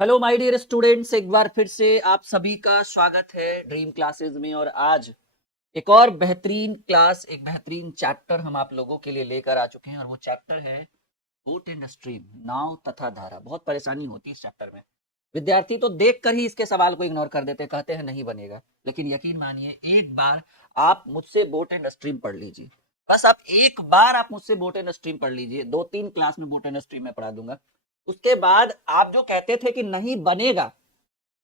Hello my dear students, एक बार फिर से आप सभी का स्वागत है ड्रीम क्लासेस में। और आज एक और बेहतरीन क्लास, एक बेहतरीन चैप्टर हम आप लोगों के लिए लेकर आ चुके हैं। और वो चैप्टर है बोट एंड स्ट्रीम, नाव तथा धारा। बहुत परेशानी होती है इस चैप्टर में। विद्यार्थी तो देख कर ही इसके सवाल को इग्नोर कर देते, कहते हैं नहीं बनेगा। लेकिन यकीन मानिए, एक बार आप मुझसे बोट एंड स्ट्रीम पढ़ लीजिए। बस आप एक बार आप मुझसे बोट एंड स्ट्रीम पढ़ लीजिए। 2-3 क्लास में बोट एंड स्ट्रीम में पढ़ा दूंगा। उसके बाद आप जो कहते थे कि नहीं बनेगा,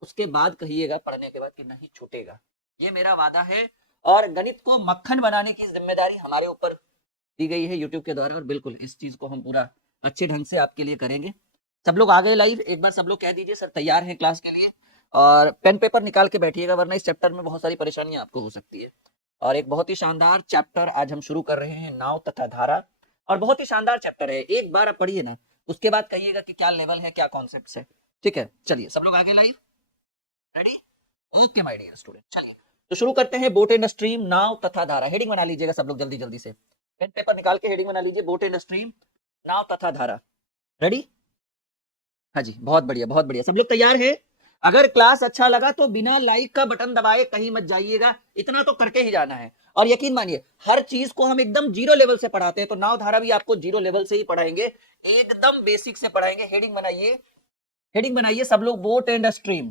उसके बाद कहिएगा पढ़ने के बाद कि नहीं छूटेगा। ये मेरा वादा है। और गणित को मक्खन बनाने की जिम्मेदारी हमारे ऊपर दी गई है यूट्यूब के द्वारा। और बिल्कुल इस चीज को हम पूरा अच्छे ढंग से आपके लिए करेंगे। सब लोग आ गए लाइव? एक बार सब लोग कह दीजिए सर तैयार हैं क्लास के लिए। और पेन पेपर निकाल के बैठिएगा, वरना इस चैप्टर में बहुत सारी परेशानियां आपको हो सकती है। और एक बहुत ही शानदार चैप्टर आज हम शुरू कर रहे हैं, नाव तथा धारा। और बहुत ही शानदार चैप्टर है, एक बार आप पढ़िए ना, उसके बाद कहिएगा कि क्या लेवल है, क्या कॉन्सेप्ट है। ठीक है, चलिए सब लोग आगे live. Ready? Okay my dear student, चलिए तो शुरू करते हैं। बोट एंड स्ट्रीम, नाव तथा धारा। हेडिंग बना लीजिएगा सब लोग जल्दी जल्दी से। पेन पेपर निकाल के हेडिंग बना लीजिए, बोट एंड स्ट्रीम, नाव तथा धारा। रेडी? हाँ जी, बहुत बढ़िया बहुत बढ़िया। सब लोग तैयार है? अगर क्लास अच्छा लगा तो बिना लाइक का बटन दबाए कहीं मत जाइएगा, इतना तो करके ही जाना है। और यकीन मानिए, हर चीज को हम एकदम जीरो लेवल से पढ़ाते हैं, तो नाव धारा भी आपको जीरो लेवल से ही पढ़ाएंगे, एकदम बेसिक से पढ़ाएंगे। हेडिंग बनाइए, हेडिंग बनाइए सब लोग, boat and stream,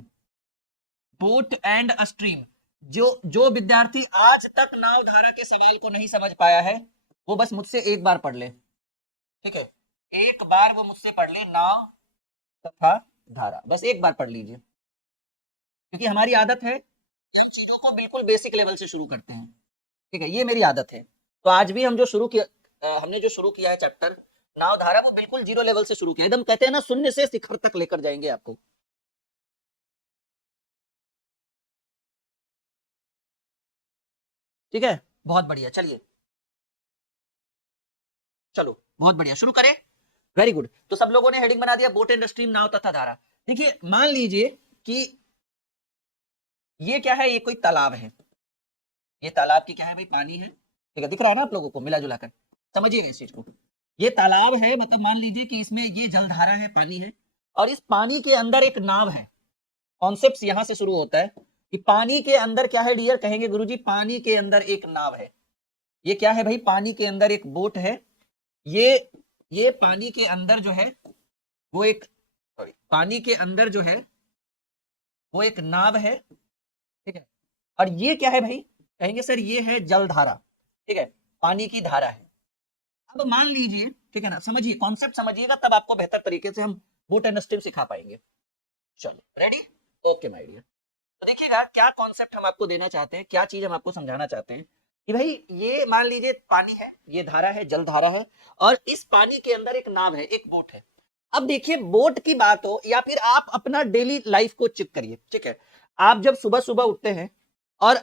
boat and stream. जो जो विद्यार्थी आज तक नाव धारा के सवाल को नहीं समझ पाया है, वो बस मुझसे एक बार पढ़ ले। ठीक है, एक बार वो मुझसे पढ़ ले, नाव तथा धारा, बस एक बार पढ़ लीजिए। क्योंकि हमारी आदत है कि हम चीजों को बिल्कुल बेसिक लेवल से शुरू करते हैं। ठीक है, ये मेरी आदत है। तो आज भी हम जो शुरू किया, हमने जो शुरू किया है चैप्टर नाव धारा, वो बिल्कुल जीरो लेवल से शुरू किया, एकदम कहते हैं ना शून्य से शिखर तक लेकर जाएंगे आपको। ठीक है, बहुत बढ़िया। चलिए, चलो बहुत बढ़िया, शुरू करें। Very good. तो सब लोगों ने हेडिंग बना दिया, बोट एंड स्ट्रीम, नाव तथा धारा। देखिए, मान लीजिए कि ये क्या है, ये कोई तालाब है। ये तालाब की क्या है भाई, पानी है। ठीक है, दिख रहा है ना आप लोगों को मिला जुला कर? समझिएगा इस चीज को। ये तालाब है, मतलब मान लीजिए कि इसमें ये जलधारा है, पानी है। और इस पानी के अंदर एक नाव है। कॉन्सेप्ट यहां से शुरू होता है कि पानी के अंदर क्या है डियर, कहेंगे गुरुजी पानी के अंदर एक नाव है। ये क्या है भाई, पानी के अंदर एक बोट है। ये ये पानी के अंदर जो है वो एक, सॉरी, पानी के अंदर जो है वो एक नाव है। ठीक है, और ये क्या है भाई, कहेंगे सर ये है जलधारा। ठीक है, पानी की धारा है। अब मान लीजिए, ठीक है ना, समझिए कॉन्सेप्ट समझिएगा, तब आपको बेहतर तरीके से हम बोट एंड स्ट्रीम सिखा पाएंगे। चलो रेडी? Okay my dear. तो देखिएगा क्या कॉन्सेप्ट हम आपको देना चाहते हैं, क्या चीज हम आपको समझाना चाहते हैं कि भाई ये मान लीजिए पानी है, ये धारा है, जल धारा है। और इस पानी के अंदर एक नाव है, एक बोट है। अब देखिए, बोट की बात हो या फिर आप अपना डेली लाइफ को चेक करिए। ठीक है, आप जब सुबह सुबह उठते हैं और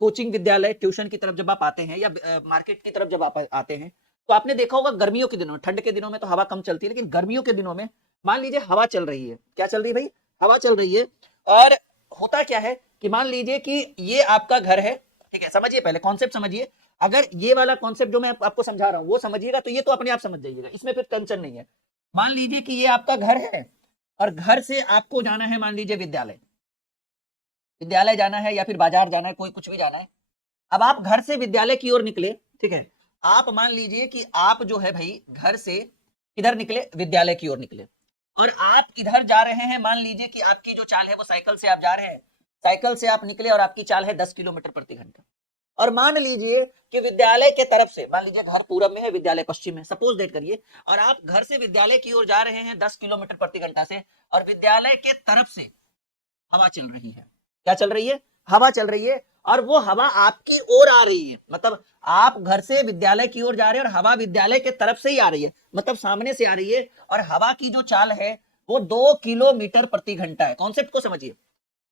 कोचिंग, विद्यालय, ट्यूशन की तरफ जब आप आते हैं, या मार्केट की तरफ जब आप आते हैं, तो आपने देखा होगा गर्मियों के दिनों में, ठंड के दिनों में तो हवा कम चलती है, लेकिन गर्मियों के दिनों में मान लीजिए हवा चल रही है। क्या चल रही है भाई? हवा चल रही है। और होता क्या है कि मान लीजिए कि ये आपका घर है। ठीक है, समझिए, पहले कॉन्सेप्ट समझिए। अगर ये वाला कॉन्सेप्ट जो मैं आपको समझा रहा हूं वो समझिएगा, तो ये तो अपने आप समझ जाइएगा, इसमें फिर टेंशन नहीं है। मान लीजिए कि ये आपका घर है, और घर से आपको जाना है मान लीजिए विद्यालय, विद्यालय जाना है या फिर बाजार जाना है, कोई कुछ भी जाना है। अब आप घर से विद्यालय की ओर निकले। ठीक है, आप मान लीजिए कि आप जो है भाई घर से इधर निकले, विद्यालय की ओर निकले। और आप इधर जा रहे हैं, मान लीजिए कि आपकी जो चाल है वो साइकिल से आप जा रहे हैं। साइकिल से आप निकले और आपकी चाल है 10 किलोमीटर प्रति घंटा। और मान लीजिए कि विद्यालय के तरफ से, मान लीजिए घर पूरब में है, विद्यालय पश्चिम में, सपोज दैट करिए। और आप घर से विद्यालय की ओर जा रहे हैं 10 किलोमीटर प्रति घंटा से, और विद्यालय के तरफ से हवा चल रही है। क्या चल रही है? हवा चल रही है। और वो हवा आपकी ओर आ रही है, मतलब आप घर से विद्यालय की ओर जा रहे हैं और हवा विद्यालय के तरफ से ही आ रही है, मतलब सामने से आ रही है। और हवा की जो चाल है वो 2 किलोमीटर प्रति घंटा है। कॉन्सेप्ट को समझिए।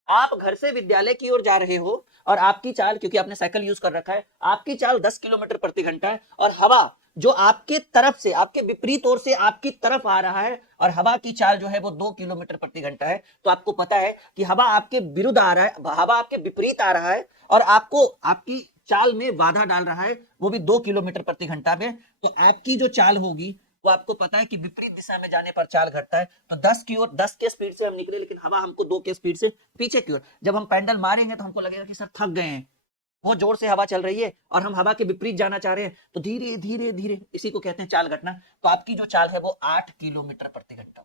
आप घर से विद्यालय की ओर जा रहे हो और आपकी चाल, क्योंकि आपने साइकिल यूज कर रखा है, आपकी चाल 10 किलोमीटर प्रति घंटा है। और हवा जो आपके तरफ से, आपके विपरीत ओर से आपकी तरफ आ रहा है, और हवा की चाल जो है वो 2 किलोमीटर प्रति घंटा है। तो आपको पता है कि हवा आपके विरुद्ध आ रहा है, हवा आपके विपरीत आ रहा है, और आपको आपकी चाल में बाधा डाल रहा है, वो भी 2 किलोमीटर प्रति घंटा में। तो आपकी जो चाल होगी वो आपको पता है कि विपरीत दिशा में जाने पर चाल घटता है। तो 10 की ओर 10 के स्पीड से हम निकले, लेकिन हवा हमको 2 के स्पीड से पीछे की ओर। जब हम पेंडल मारेंगे तो हमको लगेगा कि सर थक गए हैं, वो जोर से हवा चल रही है और हम हवा के विपरीत जाना चाह रहे हैं, तो धीरे धीरे धीरे, इसी को कहते हैं चाल घटना। तो आपकी जो चाल है वो 8 किलोमीटर प्रति घंटा।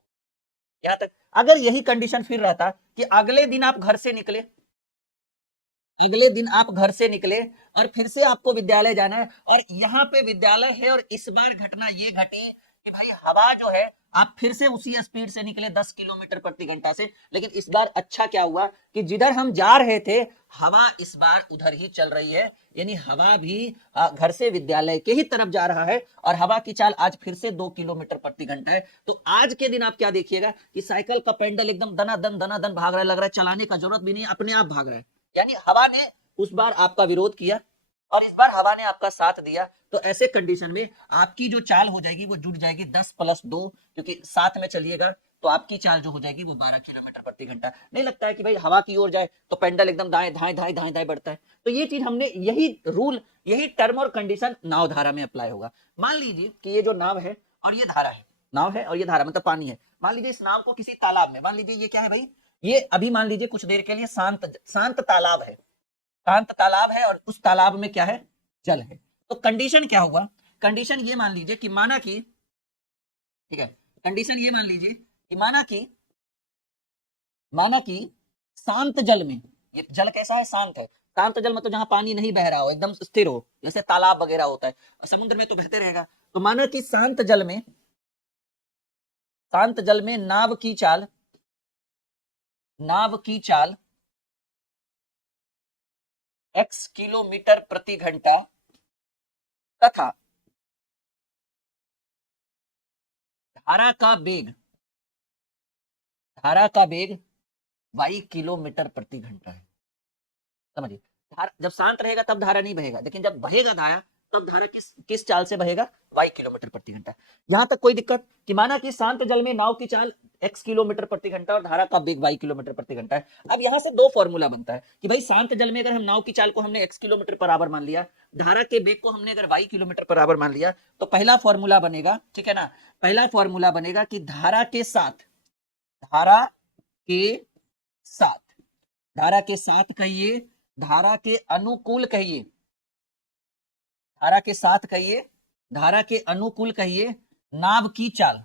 यहां तक अगर यही कंडीशन फिर रहता कि अगले दिन आप घर से निकले, अगले दिन आप घर से निकले और फिर से आपको विद्यालय जाना है, और यहाँ पे विद्यालय है, और इस बार घटना ये घटी कि भाई हवा जो है, आप फिर से उसी स्पीड से निकले 10 किलोमीटर प्रति घंटा से, लेकिन इस बार अच्छा क्या हुआ कि जिधर हम जा रहे थे हवा इस बार उधर ही चल रही है, यानी हवा भी घर से विद्यालय के ही तरफ जा रहा है, और हवा की चाल आज फिर से 2 किलोमीटर प्रति घंटा है। तो आज के दिन आप क्या देखिएगा कि साइकिल का पेंडल एकदम दनादन भाग रहा है, लग रहा है चलाने का जरूरत भी नहीं, अपने आप भाग रहा है। यानी हवा ने उस बार आपका विरोध किया और इस बार हवा ने आपका साथ दिया। तो ऐसे कंडीशन में आपकी जो चाल हो जाएगी वो जुड़ जाएगी 10 + 2, क्योंकि साथ में चलिएगा तो आपकी चाल जो हो जाएगी वो 12 किलोमीटर प्रति घंटा। नहीं लगता है कि भाई हवा की ओर जाए तो पेंडल एकदम दाएं दाएं दाएं दाएं दाएं बढ़ता है। तो ये चीज हमने, यही रूल, यही टर्म और कंडीशन नाव धारा में अप्लाई होगा। मान लीजिए कि ये जो नाव है और ये धारा है, नाव है और ये धारा मतलब पानी है। मान लीजिए इस नाव को किसी तालाब में, मान लीजिए ये क्या है भाई, ये अभी मान लीजिए कुछ देर के लिए शांत तालाब है, शांत तालाब है, और उस तालाब में क्या है, जल है। तो कंडीशन क्या हुआ, कंडीशन ये मान लीजिए कि माना कि, ठीक है, कंडीशन ये मान लीजिए कि माना कि शांत जल में, ये जल कैसा है, शांत है। शांत जल मतलब जहां पानी नहीं बह रहा हो, एकदम स्थिर हो, जैसे तालाब वगैरह होता है, और समुद्र में तो बहते रहेगा। तो माना कि शांत जल में नाव की चाल x किलोमीटर प्रति घंटा तथा धारा का वेग y किलोमीटर प्रति घंटा है। समझिए, जब शांत रहेगा तब धारा नहीं बहेगा, लेकिन जब बहेगा धारा तब धारा किस चाल से बहेगा, y किलोमीटर प्रति घंटा। यहां तक कोई दिक्कत कि माना कि शांत जल में नाव की चाल x किलोमीटर प्रति घंटा और धारा का वेग y किलोमीटर प्रति घंटा है। अब यहां से दो फॉर्मूला बनता है कि भाई शांत जल में अगर हम नाव की चाल को हमने x किलोमीटर बराबर मान लिया, धारा के वेग को हमने अगर y किलोमीटर बराबर मान लिया, तो पहला फॉर्मूला बनेगा, ठीक है ना, पहला फॉर्मूला बनेगा कि धारा के साथ कहिए, धारा के अनुकूल कहिए, धारा के अनुकूल कहिए नाव की चाल।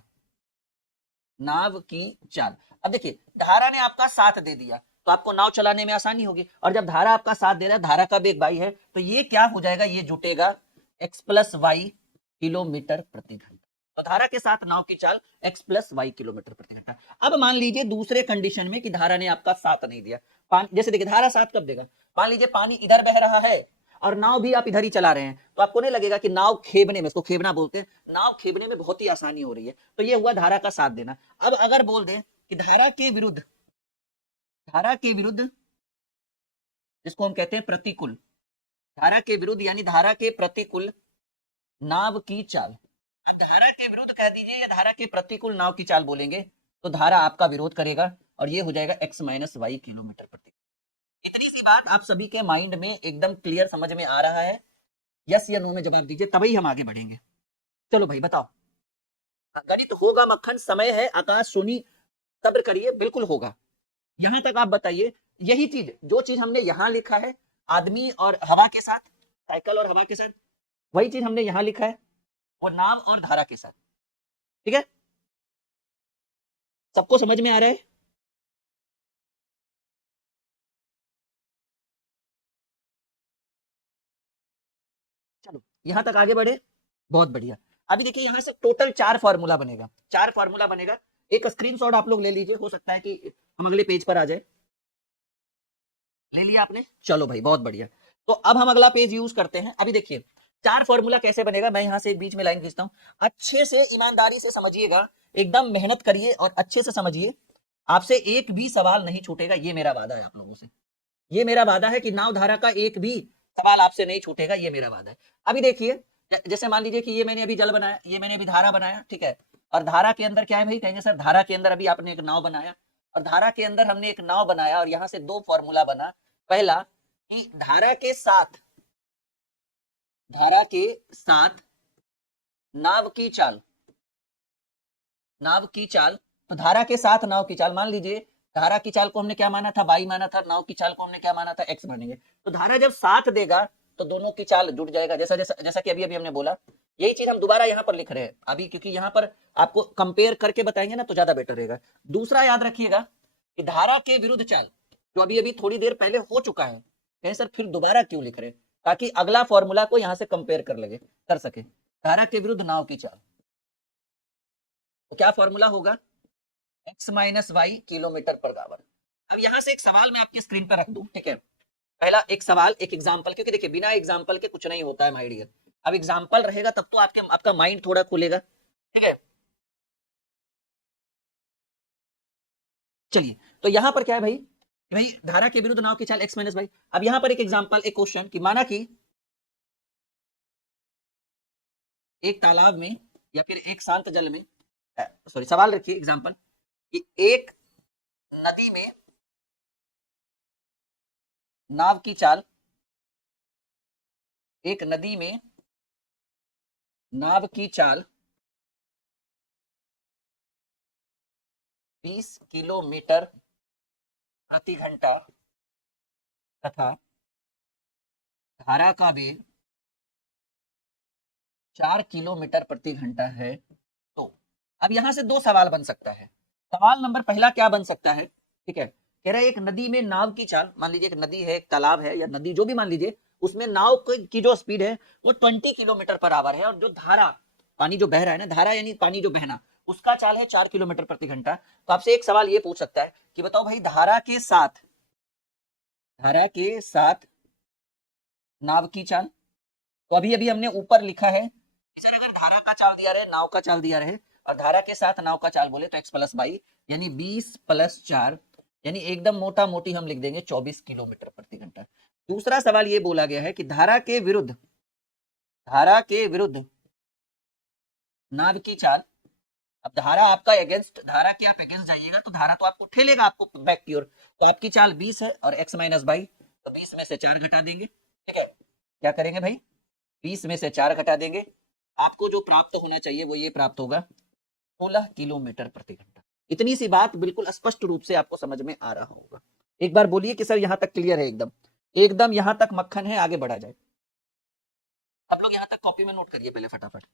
अब देखिए, धारा ने आपका साथ दे दिया तो आपको नाव चलाने में आसानी होगी, और जब धारा आपका साथ दे रहा है, धारा का वेग y है, तो ये क्या हो जाएगा, ये जुटेगा x + y किलोमीटर प्रति घंटा। तो धारा के साथ नाव की चाल x + y किलोमीटर प्रति घंटा। अब मान लीजिए दूसरे कंडीशन में कि धारा ने आपका साथ नहीं दिया, जैसे देखिए धारा साथ कब देगा, मान लीजिए पानी इधर बह रहा है और नाव भी आप इधर ही चला रहे हैं, तो आपको नहीं लगेगा कि नाव खेबने में, इसको खेबना बोलते हैं, नाव खेबने में बहुत ही आसानी हो रही है। तो ये हुआ धारा का साथ देना। अब अगर बोल दें कि धारा के विरुद्ध जिसको हम कहते हैं प्रतिकूल, धारा के विरुद्ध यानी धारा के प्रतिकूल नाव की चाल, धारा के विरुद्ध कह दीजिए या धारा के प्रतिकूल नाव की चाल बोलेंगे, तो धारा आपका विरोध करेगा और ये हो जाएगा x - y किलोमीटर प्रति। इतनी सी बात आप सभी के माइंड में एकदम क्लियर समझ में आ रहा है? यस या नो में जवाब दीजिए, तभी हम आगे बढ़ेंगे। चलो भाई बताओ, गणित होगा मक्खन, समय है, आकाश सोनी, सब्र करिए, बिल्कुल होगा। यहां तक आप बताइए, यही चीज जो चीज हमने यहां लिखा है, आदमी और हवा के साथ, साइकिल और हवा के साथ, वही चीज हमने यहां लिखा है वो नाव और धारा के साथ। ठीक है, सबको समझ में आ रहा है? चलो यहां तक आगे बढ़े, बहुत बढ़िया। अभी देखिए यहां से टोटल 4 फॉर्मूला बनेगा, 4 फॉर्मूला बनेगा। एक स्क्रीनशॉट आप लोग ले लीजिए, हो सकता है कि हम अगले पेज पर आ जाए। ले लिया आपने? चलो भाई बहुत बढ़िया। तो अब हम अगला पेज यूज करते हैं। अभी देखिए 4 फॉर्मूला कैसे बनेगा, मैं यहां से एक बीच में लाइन खींचता हूं, अच्छे से ईमानदारी से समझिएगा, एकदम मेहनत करिए और अच्छे से समझिए, आपसे एक भी सवाल नहीं छूटेगा, ये मेरा वादा है आप लोगों से, ये मेरा वादा है कि नाव धारा का एक भी सवाल आपसे नहीं छूटेगा, ये मेरा वादा है। अभी देखिए, जैसे मान लीजिए कि ये मैंने अभी जल बनाया, ये मैंने अभी धारा बनाया, ठीक है, और धारा के अंदर क्या है भाई, कहेंगे सर धारा के अंदर अभी आपने एक नाव बनाया, और धारा के अंदर हमने एक नाव बनाया, और यहां से 2 फॉर्मूला बना। पहला कि धारा के साथ नाव की चाल, नाव की चाल, तो धारा के साथ नाव की चाल, मान लीजिए धारा की चाल को हमने क्या माना था, बाई माना था, नाव की चाल को हमने क्या माना था, एक्स मानेंगे। तो धारा जब साथ देगा तो दोनों की चाल जुड़ जाएगा, जैसा जैसा जैसा कि अभी अभी हमने बोला। यही चीज हम दोबारा यहाँ पर लिख रहे हैं अभी, क्योंकि यहाँ पर आपको कंपेयर करके बताएंगे ना तो ज्यादा बेटर रहेगा। दूसरा याद रखिएगा कि धारा के विरुद्ध चाल जो अभी अभी थोड़ी देर पहले हो चुका है, कहें सर फिर दोबारा क्यों लिख रहे हैं, ताकि अगला फॉर्मूला को यहाँ से कंपेयर कर सके। धारा के विरुद्ध नाव की चाल, तो क्या फॉर्मूला होगा, X minus Y kilometre per hour. अब यहां से एक सवाल मैं आपकी स्क्रीन पर रख दूं, ठीक है, पहला एक सवाल, एक एग्जांपल, क्योंकि देखिए बिना एग्जांपल के कुछ नहीं होता है माय डियर। अब एग्जांपल रहेगा तब तो आपका माइंड थोड़ा खुलेगा, ठीक है। चलिए, तो यहां पर क्या है भाई, भाई धारा के विरुद्ध नाव की चाल एक्स माइनस वाई। अब यहां पर एक एग्जांपल, एक क्वेश्चन कि माना कि एक तालाब में या फिर एक शांत जल में, सॉरी सवाल रखिए एग्जांपल, कि एक नदी में नाव की चाल, एक नदी में नाव की चाल 20 किलोमीटर प्रति घंटा तथा धारा का वेग 4 किलोमीटर प्रति घंटा है। तो अब यहां से दो सवाल बन सकता है। सवाल नंबर पहला क्या बन सकता है, ठीक है, कह रहा है एक नदी में नाव की चाल, मान लीजिए एक नदी है, एक तालाब है या नदी जो भी मान लीजिए, उसमें नाव की जो स्पीड है वो 20 किलोमीटर पर आवर है, और जो धारा, पानी जो बह रहा है ना, धारा यानी पानी जो बहना, उसका चाल है 4 किलोमीटर प्रति घंटा। तो आपसे एक सवाल ये पूछ सकता है कि बताओ भाई धारा के साथ नाव की चाल। तो अभी अभी हमने ऊपर लिखा है कि सर अगर धारा का चाल दिया रहे, नाव का चाल दिया रहे, और धारा के साथ नाव का चाल बोले तो एक्स प्लस बाई, यानी 20 प्लस 4, यानी एकदम मोटा मोटी हम लिख देंगे 24 किलोमीटर प्रति घंटा। दूसरा सवाल ये बोला गया है कि धारा के विरुद्ध नाव की चाल। अब धारा आपका एगेंस्ट, धारा के आप एगेंस्ट जाइएगा तो धारा तो आपको ठेलेगा, आपको बैक की ओर। तो आपकी चाल 20 है और एक्स माइनस बाई, तो 20 में से 4 घटा देंगे, ठीक है। क्या करेंगे भाई, 20 में से 4 घटा देंगे, आपको जो प्राप्त होना चाहिए वो ये प्राप्त होगा 16 किलोमीटर प्रति घंटा। इतनी सी बात बिल्कुल स्पष्ट रूप से आपको समझ में आ रहा होगा। एक बार बोलिए कि सर यहां तक क्लियर है, एकदम एकदम यहां तक मक्खन है, आगे बढ़ा जाए। आप लोग यहां तक कॉपी में नोट करिए पहले फटाफट।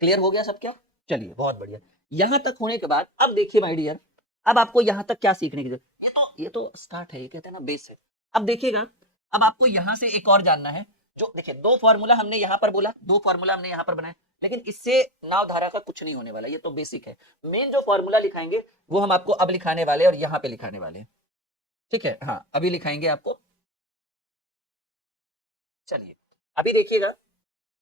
क्लियर हो गया सब क्या, चलिए बहुत बढ़िया। यहां तक होने के बाद अब देखिए माय डियर, अब आपको यहां तक क्या सीखने की जरूरत, ये तो स्टार्ट है, ये कहते हैं ना बेस है। अब देखिएगा, अब आपको यहां से एक और जानना है। जो देखिए दो फॉर्मूला हमने यहां पर बोला, दो फॉर्मूला हमने यहां पर बनाए, लेकिन इससे नाव धारा का कुछ नहीं होने वाला, ये तो बेसिक है। मेन जो फॉर्मूला लिखाएंगे वो हम आपको अब लिखाने वाले हैं और यहाँ पे लिखाने वाले हैं, ठीक है, हाँ अभी लिखाएंगे आपको। चलिए अभी देखिएगा,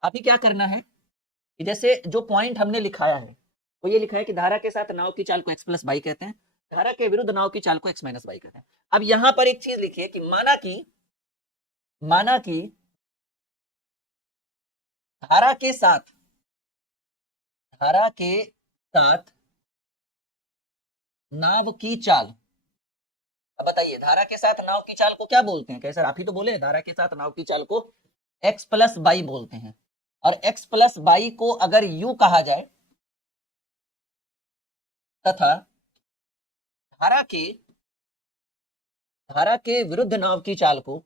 अभी क्या करना है कि जैसे जो पॉइंट हमने लिखाया है वो ये लिखा है कि धारा के साथ नाव की चाल को एक्स प्लस बाई कहते हैं, धारा के विरुद्ध नाव की चाल को एक्स माइनस बाई कहते हैं। अब यहां पर एक चीज लिखिए कि माना कि धारा के साथ धारा के साथ नाव की चाल। अब बताइए धारा के साथ नाव की चाल को क्या बोलते हैं, कैसे, आप ही तो बोले धारा के साथ नाव की चाल को एक्स प्लस बाई बोलते हैं। और एक्स प्लस बाई को अगर यू कहा जाए तथा धारा के धारा के विरुद्ध नाव की चाल को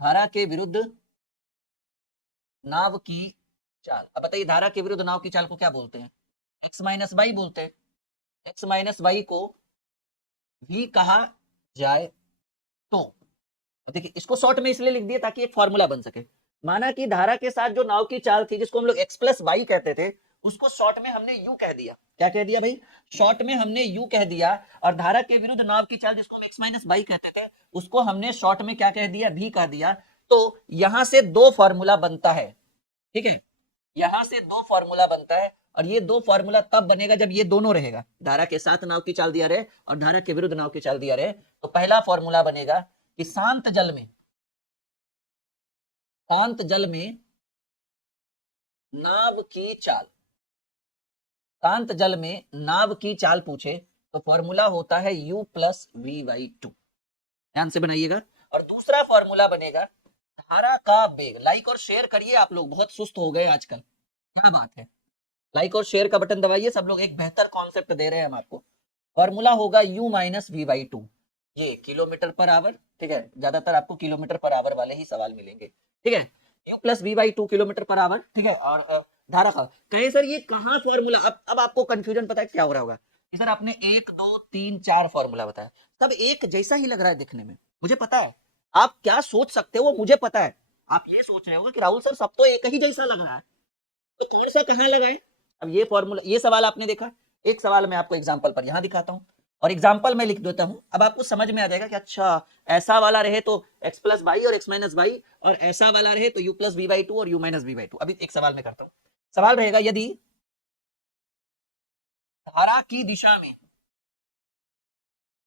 धारा के विरुद्ध नाव की चाल, अब बताइए धारा के विरुद्ध नाव की चाल को क्या बोलते हैं, एक्स माइनस बाई बोलते हैं। एक्स माइनस बाई को भी कहा जाए तो देखिए इसको शॉर्ट में इसलिए लिख दिया ताकि एक फॉर्मूला बन सके। माना कि धारा के साथ जो नाव की चाल थी जिसको हम लोग एक्स प्लस बाई कहते थे, उसको शॉर्ट में हमने यू कह दिया। क्या कह दिया भाई, शॉर्ट में हमने यू कह दिया। और धारा के विरुद्ध नाव की चाल जिसको हम एक्स माइनस बाई कहते थे, उसको हमने शॉर्ट में क्या कह दिया, भी कह दिया। तो यहां से दो फॉर्मूला बनता है, ठीक है, यहां से दो फॉर्मूला बनता है। और ये दो फॉर्मूला तब बनेगा जब ये दोनों रहेगा, धारा के साथ नाव की चाल दिया रहे और धारा के विरुद्ध नाव की चाल दिया रहे। तो पहला फॉर्मूला बनेगा कि शांत जल में नाव की चाल, शांत जल में नाव की चाल पूछे तो फॉर्मूला होता है u प्लस v/2, ध्यान से बनाइएगा। और दूसरा फॉर्मूला बनेगा धारा का वेग। लाइक और शेयर करिए, आप लोग बहुत सुस्त हो गए आजकल, क्या बात है। लाइक और शेयर का बटन दबाइए सब लोग, एक बेहतर कॉन्सेप्ट दे रहे हैं हम आपको। फॉर्मूला होगा u माइनस v/2, ये किलोमीटर पर आवर, ठीक है, ज्यादातर आपको किलोमीटर पर आवर वाले ही सवाल मिलेंगे, ठीक है। u plus v/2 kilometre per hour, ठीक है। और धारा का कहे सर ये कहाँ फॉर्मूला, अब आपको कंफ्यूजन पता है क्या हो रहा होगा कि सर आपने 1 2 3 4 फॉर्मूला बताया, सब एक जैसा ही लग रहा है दिखने में, मुझे पता है आप क्या सोच सकते हो वो मुझे पता है। आप ये सोच रहे होगे कि राहुल सर सब तो एक ही जैसा लग रहा है, तो कौन सा कहाँ लगा है। अब ये फॉर्मूला, ये सवाल आपने देखा, एक सवाल मैं आपको एग्जांपल पर यहां दिखाता हूं और एग्जांपल में लिख देता हूं, अब आपको समझ में आ जाएगा कि अच्छा ऐसा वाला रहे तो x प्लस वाई और x माइनस वाई, और ऐसा वाला रहे तो u प्लस v/2 और u माइनस v/2। अभी एक सवाल में करता हूं, सवाल रहेगा यदि धारा की दिशा में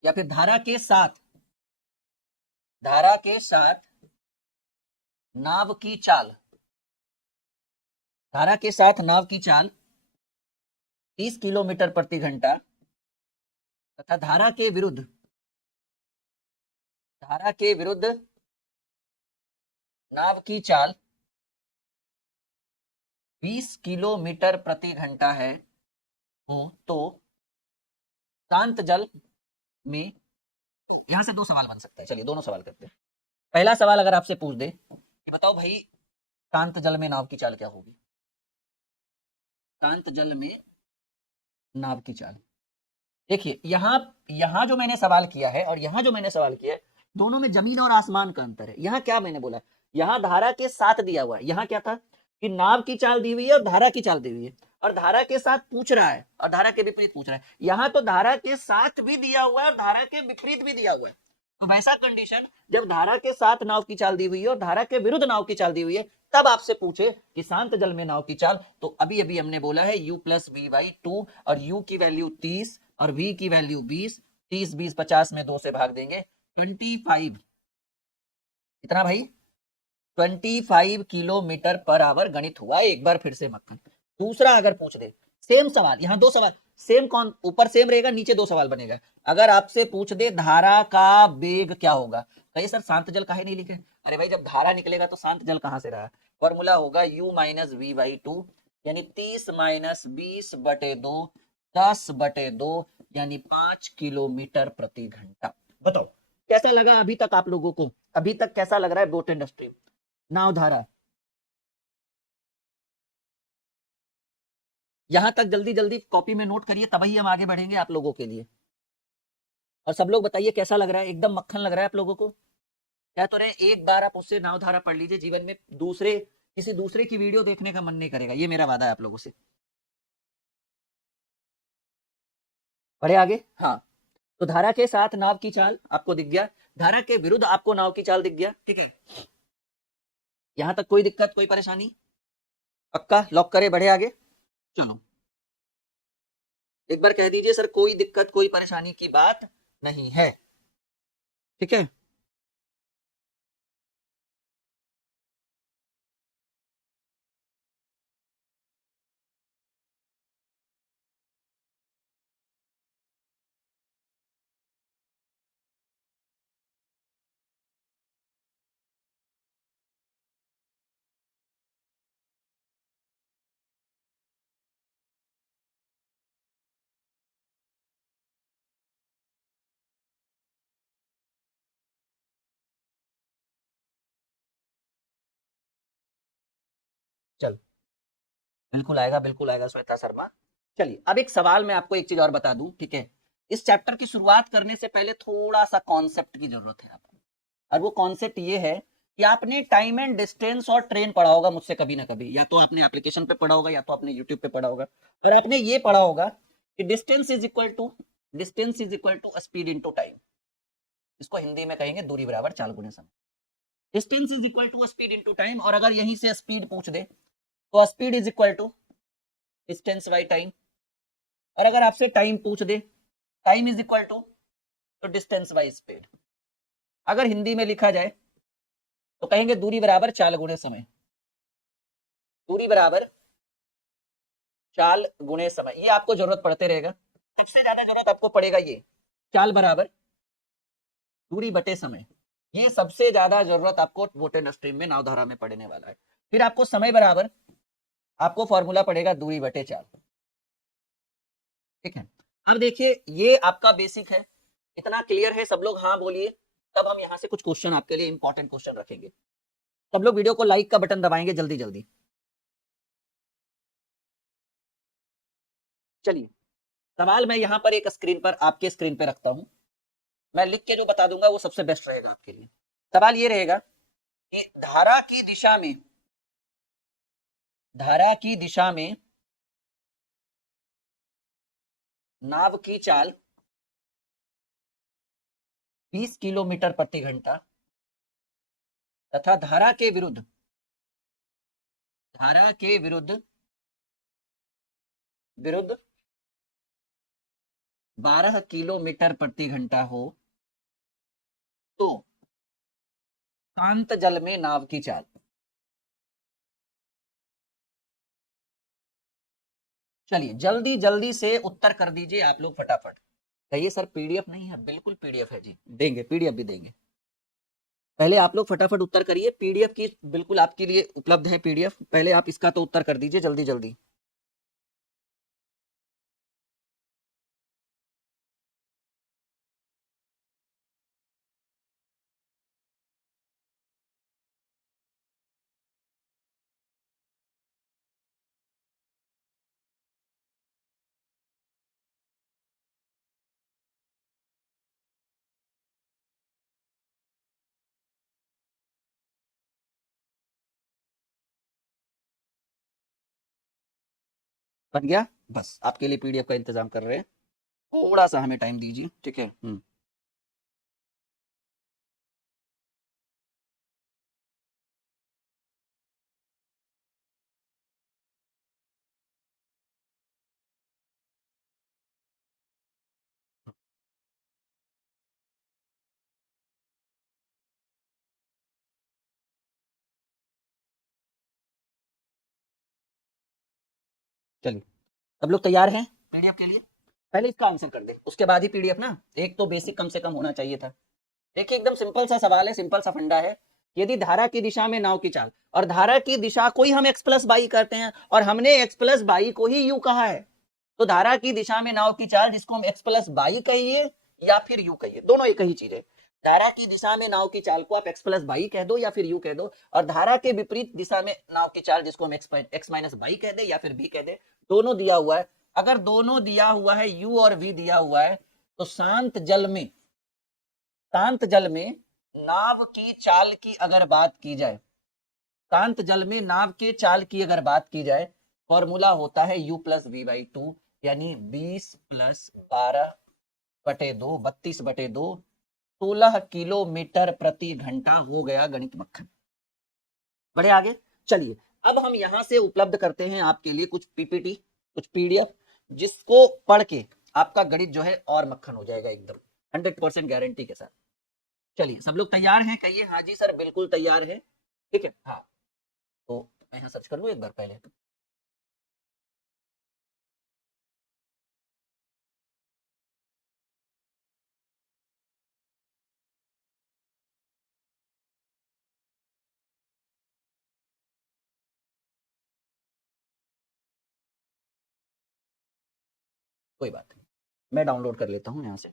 या फिर धारा के साथ नाव की चाल, धारा के साथ नाव की चाल 30 किलोमीटर प्रति घंटा तथा धारा के विरुद्ध नाव की चाल 20 किलोमीटर प्रति घंटा है हो तो शांत जल में, यहां से दो सवाल बन सकता है, चलिए दोनों सवाल करते हैं। पहला सवाल अगर आपसे पूछ दे कि बताओ भाई शांत जल में नाव की चाल क्या होगी, शांत जल में नाव की चाल, देखिए यहां जो मैंने सवाल किया है और यहां जो मैंने सवाल किया है, दोनों में जमीन और आसमान का अंतर है। यहां क्या मैंने बोला, यहां धारा के साथ दिया हुआ है, यहां क्या था कि नाव की चाल दी हुई है और धारा की चाल दी हुई है, और धारा के साथ पूछ रहा है और धारा के विपरीत पूछ रहा है। यहां तो धारा के साथ भी दिया हुआ है और धारा के विपरीत भी दिया हुआ है। तो वैसा कंडीशन जब धारा के साथ नाव की चाल दी हुई है और धारा के विरुद्ध नाव की चाल दी हुई है, तब आपसे पूछे कि शांत जल में नाव की चाल, तो अभी अभी हमने बोला है u प्लस v/2 और u की वैल्यू 30 और v की वैल्यू 20, 30 20 50 में 2 से भाग देंगे 25, कितना भाई 25 किलोमीटर पर आवर गणित हुआ। एक बार फिर से मक्खन। दूसरा अगर पूछ दे सेम सवाल, यहां दो सवाल सेम, कौन ऊपर सेम रहेगा नीचे दो सवाल बनेगा। अगर आपसे पूछ दे धारा का वेग क्या होगा, कहिए सर शांत जल काहे नहीं लिखे, अरे भाई जब धारा निकलेगा तो शांत जल कहां से रहा। फॉर्मूला होगा u माइनस v/2, यानी 30 माइनस 20/2 10/2 यानी 5 किलोमीटर प्रति घंटा। बताओ कैसा लगा अभी तक आप लोगों को, अभी तक कैसा लग रहा है बोट एंड स्ट्रीम नाव धारा। यहां तक जल्दी जल्दी कॉपी में नोट करिए, तभी हम आगे बढ़ेंगे आप लोगों के लिए। और सब लोग बताइए कैसा लग रहा है, एकदम मक्खन लग रहा है आप लोगों को, क्या तो रहे एक बार आप उससे नाव धारा पढ़ लीजिए, जीवन में किसी दूसरे की वीडियो देखने का मन नहीं करेगा, ये मेरा वादा है आप लोगों से। बढ़े आगे, हाँ। तो धारा के साथ नाव की चाल आपको दिख गया, धारा के विरुद्ध आपको नाव की चाल दिख गया, ठीक है। यहां तक कोई दिक्कत कोई परेशानी, पक्का लॉक करे, बढ़े आगे। चलो एक बार कह दीजिए सर कोई दिक्कत कोई परेशानी की बात नहीं है, ठीक है। चल बिल्कुल आएगा श्वेता शर्मा। चलिए अब एक सवाल मैं आपको एक चीज और बता दूं, ठीक है। इस चैप्टर की शुरुआत करने से पहले थोड़ा सा कॉन्सेप्ट की जरूरत है आपको, और वो कॉन्सेप्ट ये है कि आपने टाइम एंड डिस्टेंस और ट्रेन पढ़ा होगा मुझसे कभी ना कभी, या तो आपने एप्लीकेशन पे पढ़ा होगा या तो आपने यूट्यूब पे पढ़ा होगा, और आपने ये पढ़ा होगा कि distance is equal to speed into time. इसको हिंदी में कहेंगे दूरी बराबर चाल गुणे समय। Distance is equal to speed into time, और अगर यहीं से स्पीड पूछ दे तो speed is equal to distance by time, और अगर आपसे टाइम पूछ दे टाइम इज इक्वल टू तो डिस्टेंस बाई स्पीड। अगर हिंदी में लिखा जाए तो कहेंगे दूरी बराबर चाल गुणे समय, दूरी बराबर चाल गुणे समय, ये आपको जरूरत पड़ते रहेगा। सबसे ज्यादा जरूरत आपको पड़ेगा ये चाल बराबर दूरी बटे समय, ये सबसे ज्यादा जरूरत आपको वोल्टेज स्ट्रीम में नावधारा में पड़ने वाला है। फिर आपको समय बराबर आपको फॉर्मूला पड़ेगा दूरी बटे चाल, ठीक है। अब देखिए ये आपका बेसिक है, इतना क्लियर है सब लोग, हाँ बोलिए। तब हम यहाँ से कुछ क्वेश्चन आपके लिए इंपॉर्टेंट क्वेश्चन रखेंगे। सब लोग वीडियो को लाइक का बटन दबाएंगे जल्दी जल्दी। चलिए सवाल मैं यहाँ पर एक स्क्रीन पर आपके स्क्रीन पे रखता हूं, मैं लिख के जो बता दूंगा वो सबसे बेस्ट रहेगा आपके लिए। सवाल ये रहेगा कि धारा की दिशा में नाव की चाल 20 किलोमीटर प्रति घंटा तथा धारा के विरुद्ध 12 किलोमीटर प्रति घंटा हो तो शांत जल में नाव की चाल। चलिए जल्दी जल्दी से उत्तर कर दीजिए आप लोग फटाफट। कहिए सर पीडीएफ नहीं है, बिल्कुल पीडीएफ है जी, देंगे पीडीएफ भी देंगे। पहले आप लोग फटाफट उत्तर करिए, पीडीएफ की बिल्कुल आपके लिए उपलब्ध है पीडीएफ, पहले आप इसका तो उत्तर कर दीजिए जल्दी जल्दी। बन गया, बस आपके लिए पीडीएफ का इंतजाम कर रहे हैं, थोड़ा सा हमें टाइम दीजिए, ठीक है। चलिए सब लोग तैयार हैं पीडीएफ के लिए? पहले इसका आंसर कर दे, उसके बाद ही पीडीएफ ना, एक तो बेसिक कम से कम होना चाहिए था। देखिए एकदम सिंपल सा सवाल है, सिंपल सा फंडा है। यदि धारा की दिशा में नाव की चाल, और धारा की दिशा को ही हम एक्स प्लस बाई करते हैं, और हमने एक्स प्लस बाई को ही यू कहा है, तो धारा की दिशा में नाव की चाल जिसको हम एक्स प्लस बाई कहिए या फिर यू कहिए, दोनों एक ही चीज है। धारा की दिशा में नाव की चाल को आप एक्स प्लस बाई कह दो या फिर यू कह दो, और धारा के विपरीत दिशा में नाव की चाल जिसको हम एक्स माइनस बाई कह दे या फिर बी कह दे, दोनों दिया हुआ है। अगर दोनों दिया हुआ है, यू और वी दिया हुआ है, तो शांत जल में नाव की चाल की अगर बात की जाए, शांत जल में नाव के चाल की अगर बात की जाए, फॉर्मूला होता है u plus V by two, यानी 20 प्लस 12 बटे 2, 32 बटे 2, 16 किलोमीटर प्रति घंटा हो गया गणित मक्खन। बढ़े आगे, चलिए अब हम यहां से उपलब्ध करते हैं आपके लिए कुछ पीपीटी, कुछ पीडीएफ, जिसको पढ़ के आपका गणित जो है और मक्खन हो जाएगा एकदम 100% गारंटी के साथ। चलिए सब लोग तैयार हैं? कहिए हाँ जी सर बिल्कुल तैयार है, ठीक है। हाँ तो मैं यहाँ सर्च कर लूँ एक बार पहले। कोई बात नहीं, मैं डाउनलोड कर लेता हूँ यहाँ से,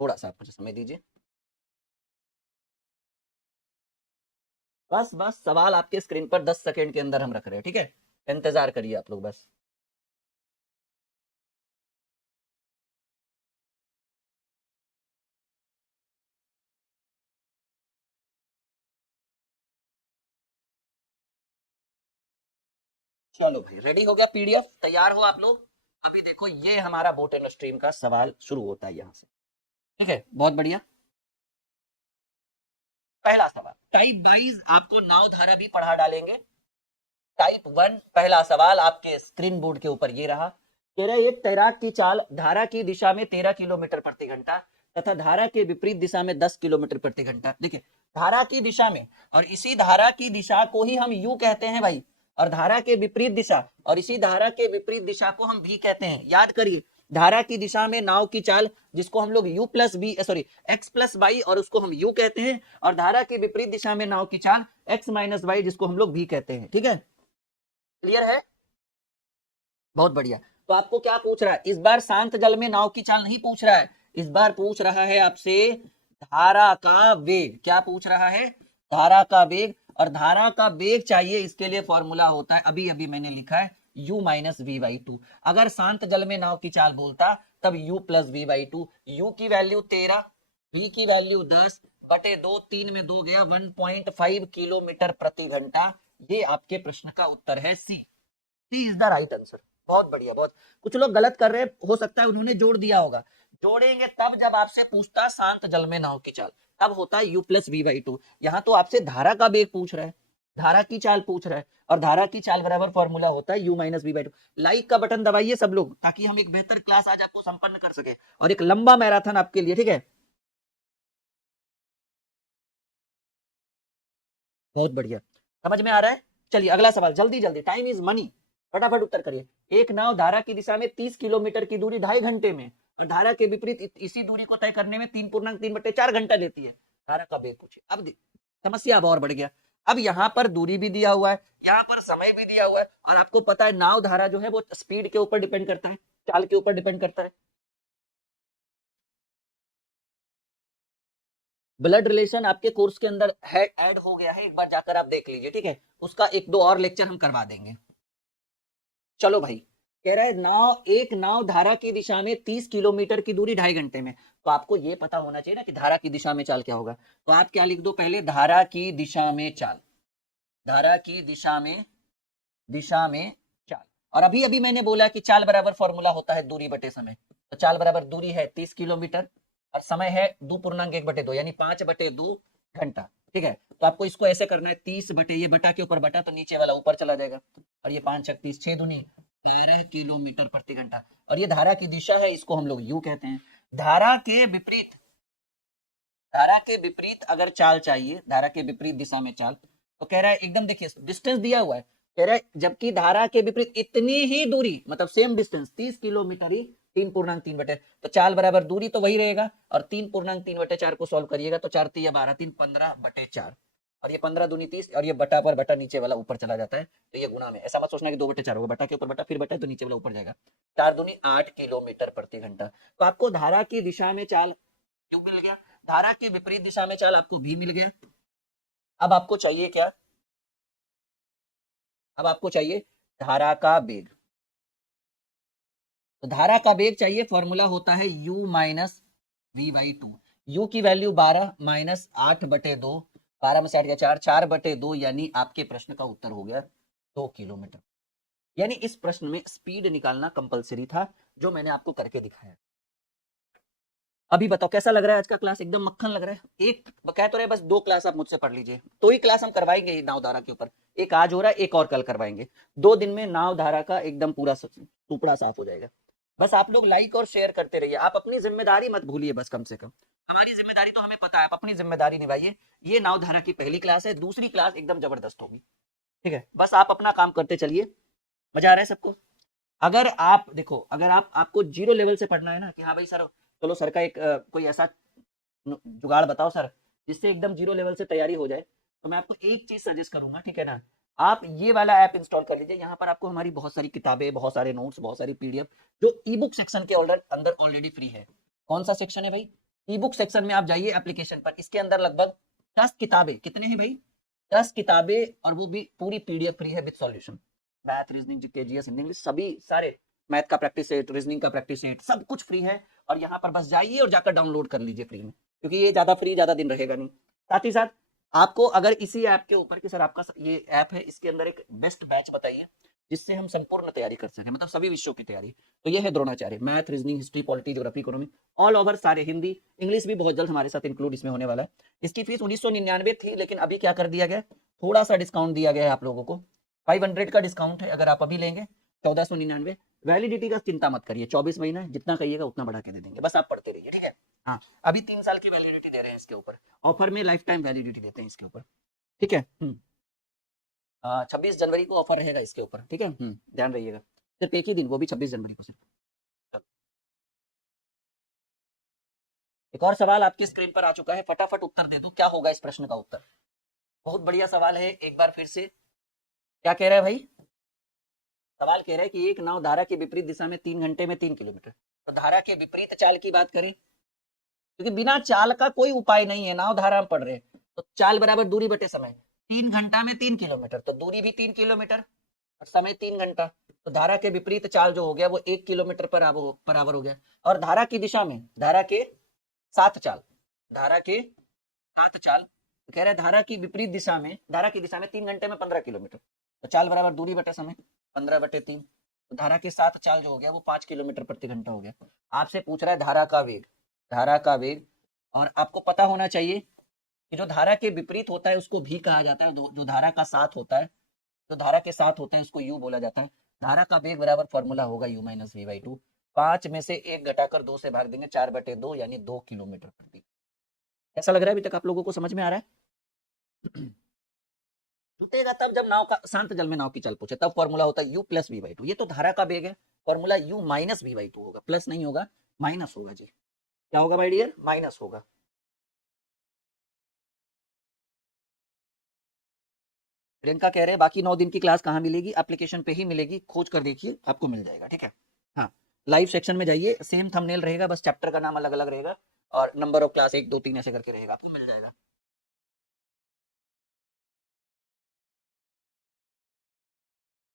थोड़ा सा आप मुझे समय दीजिए। बस बस सवाल आपके स्क्रीन पर 10 सेकेंड के अंदर हम रख रहे हैं, ठीक है, इंतजार करिए आप लोग बस। चलो भाई रेडी हो गया, पीडीएफ तैयार हो आप लोग? अभी देखो ये हमारा बोट एंड स्ट्रीम का सवाल शुरू होता है यहाँ से, ठीक है, बहुत बढ़िया। पहला सवाल टाइप वाइज आपको नाव धारा भी पढ़ा डालेंगे। टाइप 1 पहला सवाल आपके स्क्रीन बोर्ड के ऊपर ये रहा, एक तैराक की चाल धारा की दिशा में 13 किलोमीटर प्रति घंटा तथा धारा के विपरीत दिशा में 10 किलोमीटर प्रति घंटा। देखिए धारा की दिशा में, और इसी धारा की दिशा को ही हम यू कहते हैं भाई, और धारा के विपरीत दिशा, और इसी धारा के विपरीत दिशा को हम भी कहते हैं, याद करिए। धारा की दिशा में नाव की चाल, जिसको हम लोग u plus B sorry x plus Y और उसको हम u कहते हैं, और धारा की विपरीत दिशा में नाव की चाल x माइनस वाई जिसको हम लोग v कहते हैं। ठीक है, क्लियर है? बहुत बढ़िया। तो आपको क्या पूछ रहा है इस बार? शांत जल में नाव की चाल नहीं पूछ रहा है, इस बार पूछ रहा है आपसे धारा का वेग। क्या पूछ रहा है? धारा का वेग। और धारा का वेग चाहिए, इसके लिए फॉर्मूला होता है, अभी अभी मैंने लिखा है, u minus V by two. अगर शांत जल में नाव की चाल बोलता तब u plus V by two. U की वैल्यू 13, v की वैल्यू 10 बटे 2, 3 में 2 गया, 1.5 किलोमीटर प्रति घंटा। ये आपके प्रश्न का उत्तर है सी। सी इज द राइट आंसर। बहुत बढ़िया, बहुत। कुछ लोग गलत कर रहे हैं, हो सकता है उन्होंने जोड़ दिया होगा। जोड़ेंगे तब जब आपसे पूछता शांत जल में नाव की चाल, तब होता है u plus V by two. यहाँ तो आपसे धारा का वेग पूछ रहा है, धारा की चाल पूछ रहा है, और धारा की चाल बराबर फॉर्मूला होता है u minus V by two. Like का बटन दबाइए सब लोग, ताकि हम एक बेहतर क्लास आज आपको संपन्न कर सके, और एक लंबा मैराथन आपके लिए। ठीक है, बहुत बढ़िया, समझ में आ रहा है? चलिए अगला सवाल, जल्दी जल्दी, टाइम इज मनी, फटाफट उत्तर करिए। एक नाव धारा की दिशा में 30 किलोमीटर की दूरी 2.5 घंटे में, और धारा के विपरीत इसी दूरी को तय करने में 3.3/4 घंटा लेती है। धारा का वेग पूछिए। अब समस्या अब और बढ़ गया। अब यहाँ पर दूरी भी दिया हुआ है, यहाँ पर समय भी दिया हुआ है, और आपको पता है नाव धारा जो है वो स्पीड के ऊपर डिपेंड करता है, चाल के ऊपर डिपेंड करता है। ब्लड रिलेशन आपके कोर्स के अंदर है, ऐड हो गया है, एक बार जाकर आप देख लीजिए। ठीक है, उसका एक दो और लेक्चर हम करवा देंगे। चलो भाई, कह रहा है एक नाव धारा की दिशा में 30 किलोमीटर की दूरी 2.5 घंटे में। तो आपको ये पता होना चाहिए ना कि धारा की दिशा में चाल क्या होगा। तो आप क्या लिख दो पहले, धारा की दिशा में चाल, धारा की दिशा में चाल। और अभी अभी मैंने बोला कि चाल बराबर फॉर्मूला होता है दूरी बटे समय। तो चाल बराबर दूरी है 30 किलोमीटर, और समय है 2.1/2 यानी 5/2 घंटा। ठीक है, तो आपको इसको ऐसे करना है, 30 बटे, ये बटा के ऊपर बटा तो नीचे वाला ऊपर चला जाएगा, और ये 5 छक 30, 6 दूनी 12 किलोमीटर प्रति घंटा। और ये धारा की दिशा है, इसको हम लोग यू कहते हैं। धारा के विपरीत, धारा के विपरीत अगर चाल चाहिए, धारा के विपरीत दिशा में चाल, तो कह रहा है एकदम, देखिए डिस्टेंस दिया हुआ है, कह रहा है जबकि धारा के विपरीत इतनी ही दूरी, मतलब सेम डिस्टेंस 30 किलोमीटर ही 3.3 तो चाल बराबर दूरी तो वही रहेगा, और 3.3/4 को सॉल्व करिएगा तो 4 3 12 3 15/4, और ये 15 दूनी 30, और ये बटा पर बटा नीचे वाला ऊपर चला जाता है, तो ये गुणा में, ऐसा मत सोचना कि 2/4 होगा, बटा के ऊपर बटा फिर बटा तो नीचे वाला ऊपर जाएगा। 4 दूनी 8 किलोमीटर प्रति घंटा। तो आपको धारा की दिशा में चाल क्यों मिल गया, धारा के विपरीत दिशा में चाल आपको भी मिल गया। अब आपको चाहिए क्या? अब आपको चाहिए धारा का वेग। तो धारा का वेग चाहिए, फॉर्मूला होता है u minus V by two. U की वैल्यू 12 माइनस 8/2, 12 में से 8 गया 4, 4/2, यानी आपके प्रश्न का उत्तर हो गया 2 किलोमीटर। यानी इस प्रश्न में स्पीड निकालना कंपलसरी था, जो मैंने आपको करके दिखाया। अभी बताओ कैसा लग रहा है आज का क्लास? एकदम मक्खन लग रहा है। एक कह तो रहे बस 2 क्लास आप मुझसे पढ़ लीजिए, तो ही क्लास हम करवाएंगे नाव धारा के ऊपर। एक आज हो रहा है, एक और कल करवाएंगे। 2 दिन में नाव धारा का एकदम पूरा टुकड़ा साफ हो जाएगा। बस आप लोग लाइक और शेयर करते रहिए, आप अपनी जिम्मेदारी मत भूलिए, बस कम से कम हमारी जिम्मेदारी तो हमें पता है, आप अपनी जिम्मेदारी निभाइए। ये नाव धारा की पहली क्लास है, दूसरी क्लास एकदम जबरदस्त होगी। ठीक है, बस आप अपना काम करते चलिए। मजा आ रहा है सबको? अगर आप देखो, अगर आपको जीरो लेवल से पढ़ना है ना, कि हाँ भाई सर, चलो सर का एक कोई ऐसा जुगाड़ बताओ सर जिससे एकदम जीरो लेवल से तैयारी हो जाए, तो मैं आपको एक चीज सजेस्ट करूंगा, ठीक है ना? आप ये वाला ऐप इंस्टॉल कर लीजिए। यहाँ पर आपको हमारी बहुत सारी किताबें, बहुत सारे नोट्स, बहुत सारी पीडीएफ जो ई बुक सेक्शन के अंदर ऑलरेडी फ्री है। कौन सा सेक्शन है भाई? ई बुक सेक्शन में आप जाइए एप्लीकेशन पर, इसके अंदर लगभग 10 किताबें, कितने हैं भाई? 10 किताबें, और वो भी पूरी पीडीएफ फ्री है with solution. Math, reasoning, GK, GS, Hindi, English, सभी सारे मैथ का प्रैक्टिस सेट, रीजनिंग का प्रैक्टिस सेट, सब कुछ फ्री है। और यहाँ पर बस जाइए और जाकर डाउनलोड कर लीजिए फ्री में, क्योंकि ये ज्यादा फ्री ज्यादा दिन रहेगा नहीं। साथ ही साथ आपको अगर इसी ऐप के ऊपर, कि सर आपका ये ऐप है, इसके अंदर एक बेस्ट बैच बताइए जिससे हम संपूर्ण तैयारी कर सकें, मतलब सभी विषयों की तैयारी, तो ये है Dronacharya. Math, reasoning, history, polity, geography, economy, all over सारे, हिंदी, इंग्लिश भी बहुत जल्द हमारे साथ इंक्लूड इसमें होने वाला है। इसकी फीस 1999 थी, लेकिन अभी क्या कर दिया गया, थोड़ा सा डिस्काउंट दिया गया है आप लोगों को। 500 का डिस्काउंट है, अगर आप अभी लेंगे 1499। वैलिडिटी का चिंता मत करिए, 24 महीना है, जितना कहिएगा उतना बढ़ा के दे देंगे, बस आप पढ़ते रहिए। ठीक है, हाँ, अभी 3 साल की वैलिडिटी दे रहे हैं इसके ऊपर, ऑफर में लाइफ टाइम वैलिडिटी देते हैं इसके ऊपर। ठीक है, 26 जनवरी को ऑफर रहेगा इसके ऊपर। ठीक है, ध्यान रहिएगा, सिर्फ एक ही दिन, वो भी 26 जनवरी को सिर्फ। एक और सवाल आपकी स्क्रीन पर आ चुका है, फटाफट उत्तर दे दो, क्या होगा इस प्रश्न का उत्तर। बहुत बढ़िया सवाल है, एक बार फिर से क्या कह रहा है भाई, सवाल कह रहा है कि एक नाव धारा के विपरीत दिशा में 3 घंटे में 3 किलोमीटर। तो धारा के विपरीत चाल की बात करें, क्योंकि बिना चाल का कोई उपाय नहीं है, नाव धारा में पढ़ रहे हैं, तो चाल बराबर दूरी बटे समय। 3 घंटा में 3 किलोमीटर, तो दूरी भी 3 किलोमीटर और समय 3 घंटा, तो धारा के विपरीत चाल जो हो गया वो 1 किलोमीटर पर बराबर हो गया। और धारा की दिशा में, धारा के साथ चाल, धारा के साथ चाल, तो कह रहा है धारा की विपरीत दिशा में, धारा की दिशा में 3 घंटे में 15 किलोमीटर, तो चाल बराबर दूरी बटे समय 15/3। तो धारा के साथ चाल जो हो गया वो 5 किलोमीटर प्रति घंटा हो गया। आपसे पूछ रहा है धारा का वेग, धारा का वेग, और आपको पता होना चाहिए कि जो धारा के विपरीत होता है उसको भी कहा जाता है, जो धारा का साथ होता है, जो धारा के साथ होता है उसको यू बोला जाता है। धारा का वेग बराबर फॉर्मूला होगा U minus V by two. 5 में से 1 घटाकर 2 से भाग देंगे, 4/2 यानी 2 किलोमीटर प्रति। ऐसा लग रहा है अभी तक आप लोगों को समझ में आ रहा है? टूटेगा तब जब नाव का, शांत जल में नाव की चाल पूछे, तब फॉर्मूला होता है U plus V by two. ये तो धारा का वेग है, formula U minus V by two होगा, प्लस नहीं होगा, माइनस होगा जी। क्या होगा माय डियर? माइनस होगा। प्रियंका कह रहे हैं बाकी 9 दिन की क्लास कहाँ मिलेगी? एप्लीकेशन पे ही मिलेगी, खोज कर देखिए आपको मिल जाएगा, ठीक है। हाँ, लाइव सेक्शन में जाइए, सेम थंबनेल रहेगा, बस चैप्टर का नाम अलग अलग रहेगा और नंबर ऑफ क्लास 1 2 3 ऐसे करके रहेगा, आपको मिल जाएगा।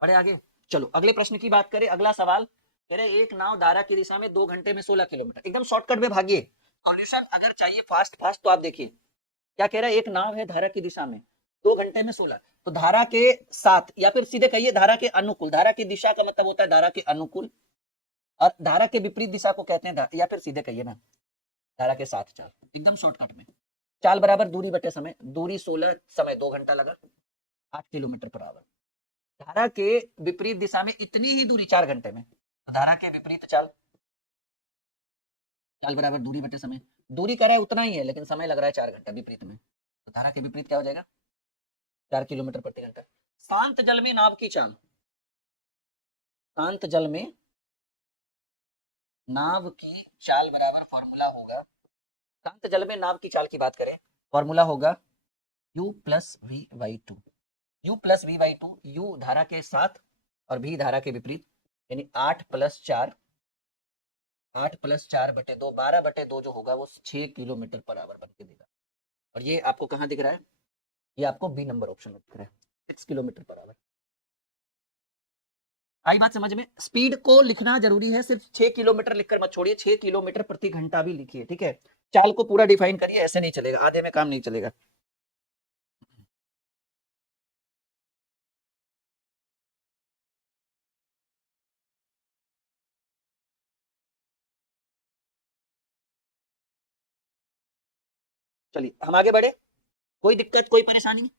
बढ़े आगे, चलो अगले प्रश्न की बात करें। अगला सवाल कह रहे एक नाव धारा की दिशा में 2 घंटे में 16 किलोमीटर, एकदम शॉर्टकट में भागिए। सॉल्यूशन अगर चाहिए फास्ट फास्ट तो आप देखिए क्या कह रहा है, एक नाव है धारा की दिशा में 2 घंटे में 16, तो धारा के साथ, या फिर सीधे कहिए धारा के अनुकूल, धारा की दिशा का मतलब होता है धारा के अनुकूल, और धारा के विपरीत दिशा को कहते हैं, या फिर सीधे कहिए ना धारा के साथ चाल, एकदम शॉर्टकट में। चाल बराबर दूरी बटे समय, दूरी 16, समय 2 घंटा लगा, 8 किलोमीटर पर आवर। धारा के विपरीत दिशा में इतनी ही दूरी 4 घंटे में, तो धारा के विपरीत चाल, चाल बराबर दूरी बटे समय, दूरी करा है उतना ही है लेकिन समय लग रहा है 4 घंटा विपरीत में, तो धारा के विपरीत क्या हो जाएगा? 4 किलोमीटर प्रति घंटा। शांत जल में नाव की चाल, शांत जल में नाव की चाल बराबर फॉर्मूला होगा, शांत जल में नाव की चाल की बात करें, फॉर्मूला होगा u plus V by two. U plus V by two, U धारा के साथ और भी धारा के विपरीत, यानी 8 + 4, 8 + 4/2, 12/2 जो होगा वो 6 किलोमीटर पर आवर बन के देगा। और ये आपको कहाँ दिख रहा है? ये आपको बी नंबर ऑप्शन में दिख रहा है, 6 किलोमीटर पर आवर। आई बात समझ में? स्पीड को लिखना जरूरी है, सिर्फ 6 किलोमीटर लिखकर मत छोड़िए, 6 किलोमीटर प्रति घंटा भी लिखिए, ठीक है। चाल को पूरा डिफाइन करिए, ऐसे नहीं चलेगा, आधे में काम नहीं चलेगा। चलिए हम आगे बढ़े, कोई दिक्कत कोई परेशानी?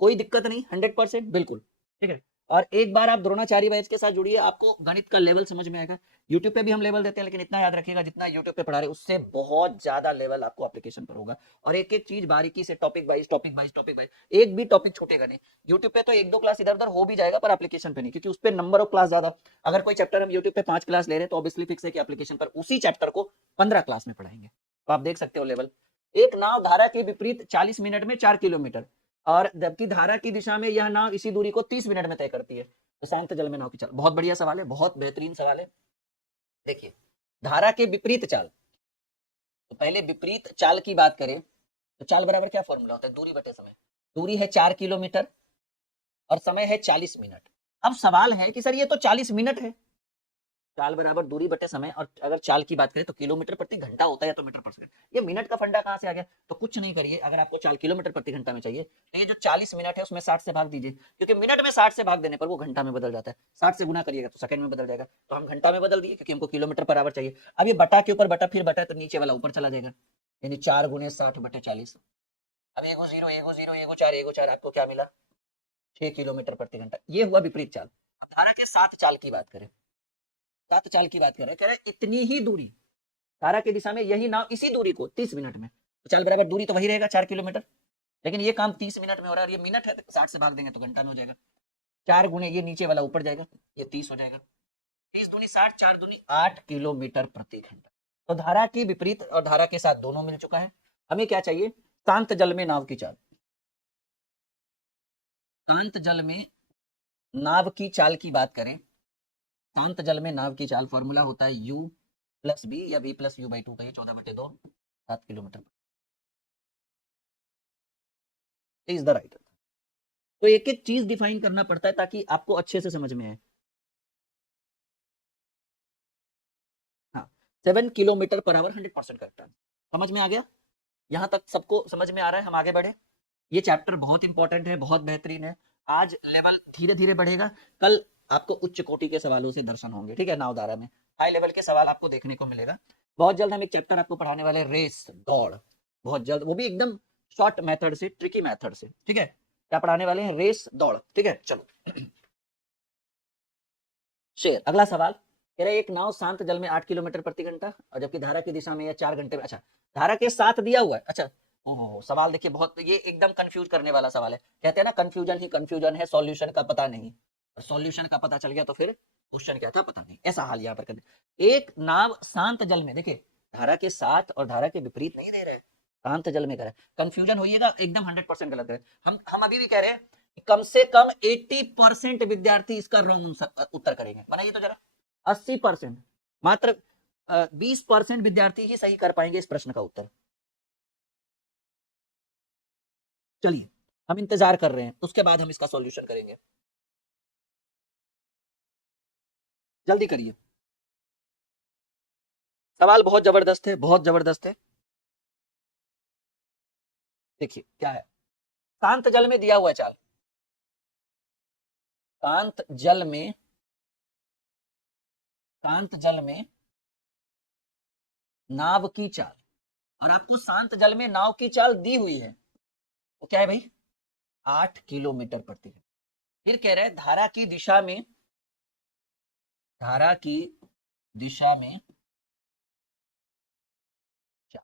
कोई दिक्कत नहीं, 100% बिल्कुल, ठीक है। और एक बार आप द्रोणाचार्य बैच के साथ जुड़िए, आपको गणित का लेवल समझ में आएगा। यूट्यूब पे भी हम लेवल देते हैं, लेकिन इतना याद रखिएगा जितना यूट्यूब पे पढ़ा रहे उससे बहुत ज्यादा लेवल आपको एप्लीकेशन पर होगा। और एक एक चीज बारीकी से, topic wise topic wise topic wise, एक भी टॉपिक छूटेगा नहीं। यूट्यूब पे तो 1 2 क्लास इधर उधर हो भी जाएगा, पर एप्लीकेशन पे नहीं, क्योंकि उस पर नंबर ऑफ क्लास ज्यादा। अगर कोई चैप्टर हम यूट्यूब पे 5 क्लास ले रहे हैं तो ऑब्वियसली फिक्स है कि एप्लीकेशन पर उसी चैप्टर को 15 क्लास में पढ़ाएंगे। तो आप देख सकते हो लेवल। एक नाव धारा के विपरीत 40 मिनट में 4 किलोमीटर, और जबकि धारा की दिशा में यह नाव इसी दूरी को 30 मिनट में तय करती है, तो शांत जल में नाव की चाल। बहुत बढ़िया सवाल है, बहुत बेहतरीन सवाल है। देखिए धारा के विपरीत चाल, तो पहले विपरीत चाल की बात करें तो चाल बराबर क्या फॉर्मूला होता है? दूरी बटे समय। दूरी है 4 किलोमीटर और समय है 40 मिनट। अब सवाल है कि सर ये तो 40 मिनट है। चाल बराबर दूरी बटे समय, और अगर चाल की बात करें तो किलोमीटर प्रति घंटा होता है या तो मीटर पर सेकंड। ये मिनट का फंडा कहाँ से आ गया? तो कुछ नहीं करिए, अगर आपको चाल किलोमीटर प्रति घंटा में चाहिए तो ये जो 40 मिनट है उसमें 60 से भाग दीजिए, क्योंकि मिनट में 60 से भाग देने पर वो घंटा में बदल जाता है। 60 से गुना करिएगा तो सेकंड में बदल जाएगा, तो हम घंटा में बदल दिए क्योंकि हमको किलोमीटर पर आवर चाहिए। अब ये बटा के ऊपर बटा फिर बटा, तो नीचे वाला ऊपर चला जाएगा, यानी 4 × 60/40। अब एगो 0 एगो 0 एगो 4 एगो 4, आपको क्या मिला? 6 किलोमीटर प्रति घंटा। ये हुआ विपरीत चाल। अब धारा के साथ चाल की बात करें, साथ चाल की बात करें, कह रहे इतनी ही दूरी धारा की दिशा में यही नाव इसी दूरी को 30 मिनट में, तो चाल बराबर दूरी तो वही रहेगा 4 किलोमीटर, लेकिन ये काम 30 मिनट में हो रहा है और ये मिनट है, तो 60 से भाग देंगे तो घंटा में हो जाएगा। 4 गुने ये नीचे वाला ऊपर जाएगा, ये 30 हो जाएगा। 30 दूनी 60, 4 दूनी 8 किलोमीटर प्रति घंटा। तो धारा की विपरीत और धारा के साथ दोनों मिल चुका है। हमें क्या चाहिए? शांत जल में नाव की चाल। शांत जल में नाव की चाल की बात करें, शांत जल में नाव की चाल फॉर्मूला होता है u प्लस बी या v plus you by two का, ये 14/2 7 किलोमीटर इज द राइट। तो एक एक चीज डिफाइन करना पड़ता है ताकि आपको अच्छे से समझ में आए। हाँ, 7 किलोमीटर पर आवर 100% करेक्ट है। समझ में आ गया? यहाँ तक सबको समझ में आ रहा है? हम आगे बढ़े। ये चैप्टर बहुत इंपॉर्टेंट है, बहुत बेहतरीन है। आज लेवल धीरे धीरे बढ़ेगा, कल आपको उच्च कोटि के सवालों से दर्शन होंगे, ठीक है। नावधारा में हाई लेवल के सवाल आपको देखने को मिलेगा। बहुत जल्द हम एक चैप्टर आपको पढ़ाने वाले, रेस, दौड़, बहुत जल्द, वो भी एकदम शॉर्ट मेथड से, ट्रिकी मेथड से, ठीक है। क्या पढ़ाने वाले हैं? रेस, दौड़, ठीक है। चलो शेयर। अगला सवाल कह रहे एक नाव शांत जल में 8 किलोमीटर प्रति घंटा और जबकि धारा की दिशा में या 4 घंटे में। अच्छा, धारा के साथ दिया हुआ है। अच्छा, ओहो, सवाल देखिए, बहुत ये एकदम कंफ्यूज करने वाला सवाल है। कहते हैं ना, कंफ्यूजन ही कंफ्यूजन है, सॉल्यूशन का पता नहीं। और सॉल्यूशन का पता चल गया तो फिर क्वेश्चन क्या था पता नहीं, ऐसा हाल यहाँ पर कर दे। एक नाव शांत जल में, देखिए धारा के साथ और धारा के विपरीत नहीं दे रहे, शांत जल में कर रहे हैं। कंफ्यूजन होइएगा, एकदम 100% गलत है। हम अभी भी कह रहे हैं कम से कम 80% विद्यार्थी इसका रॉन्ग उत्तर करेंगे। बनाइए तो जरा, 80%, मात्र 20% विद्यार्थी ही सही कर पाएंगे इस प्रश्न का उत्तर। चलिए हम इंतजार कर रहे हैं, उसके बाद हम इसका सॉल्यूशन करेंगे। जल्दी करिए, सवाल बहुत जबरदस्त है, बहुत जबरदस्त है। देखिए क्या है, शांत जल में दिया हुआ है चाल, शांत जल में, शांत जल में नाव की चाल, और आपको शांत जल में नाव की चाल दी हुई है, वो क्या है भाई? 8 किलोमीटर प्रति घंटा। फिर कह रहे हैं धारा की दिशा में, धारा की दिशा में चाल,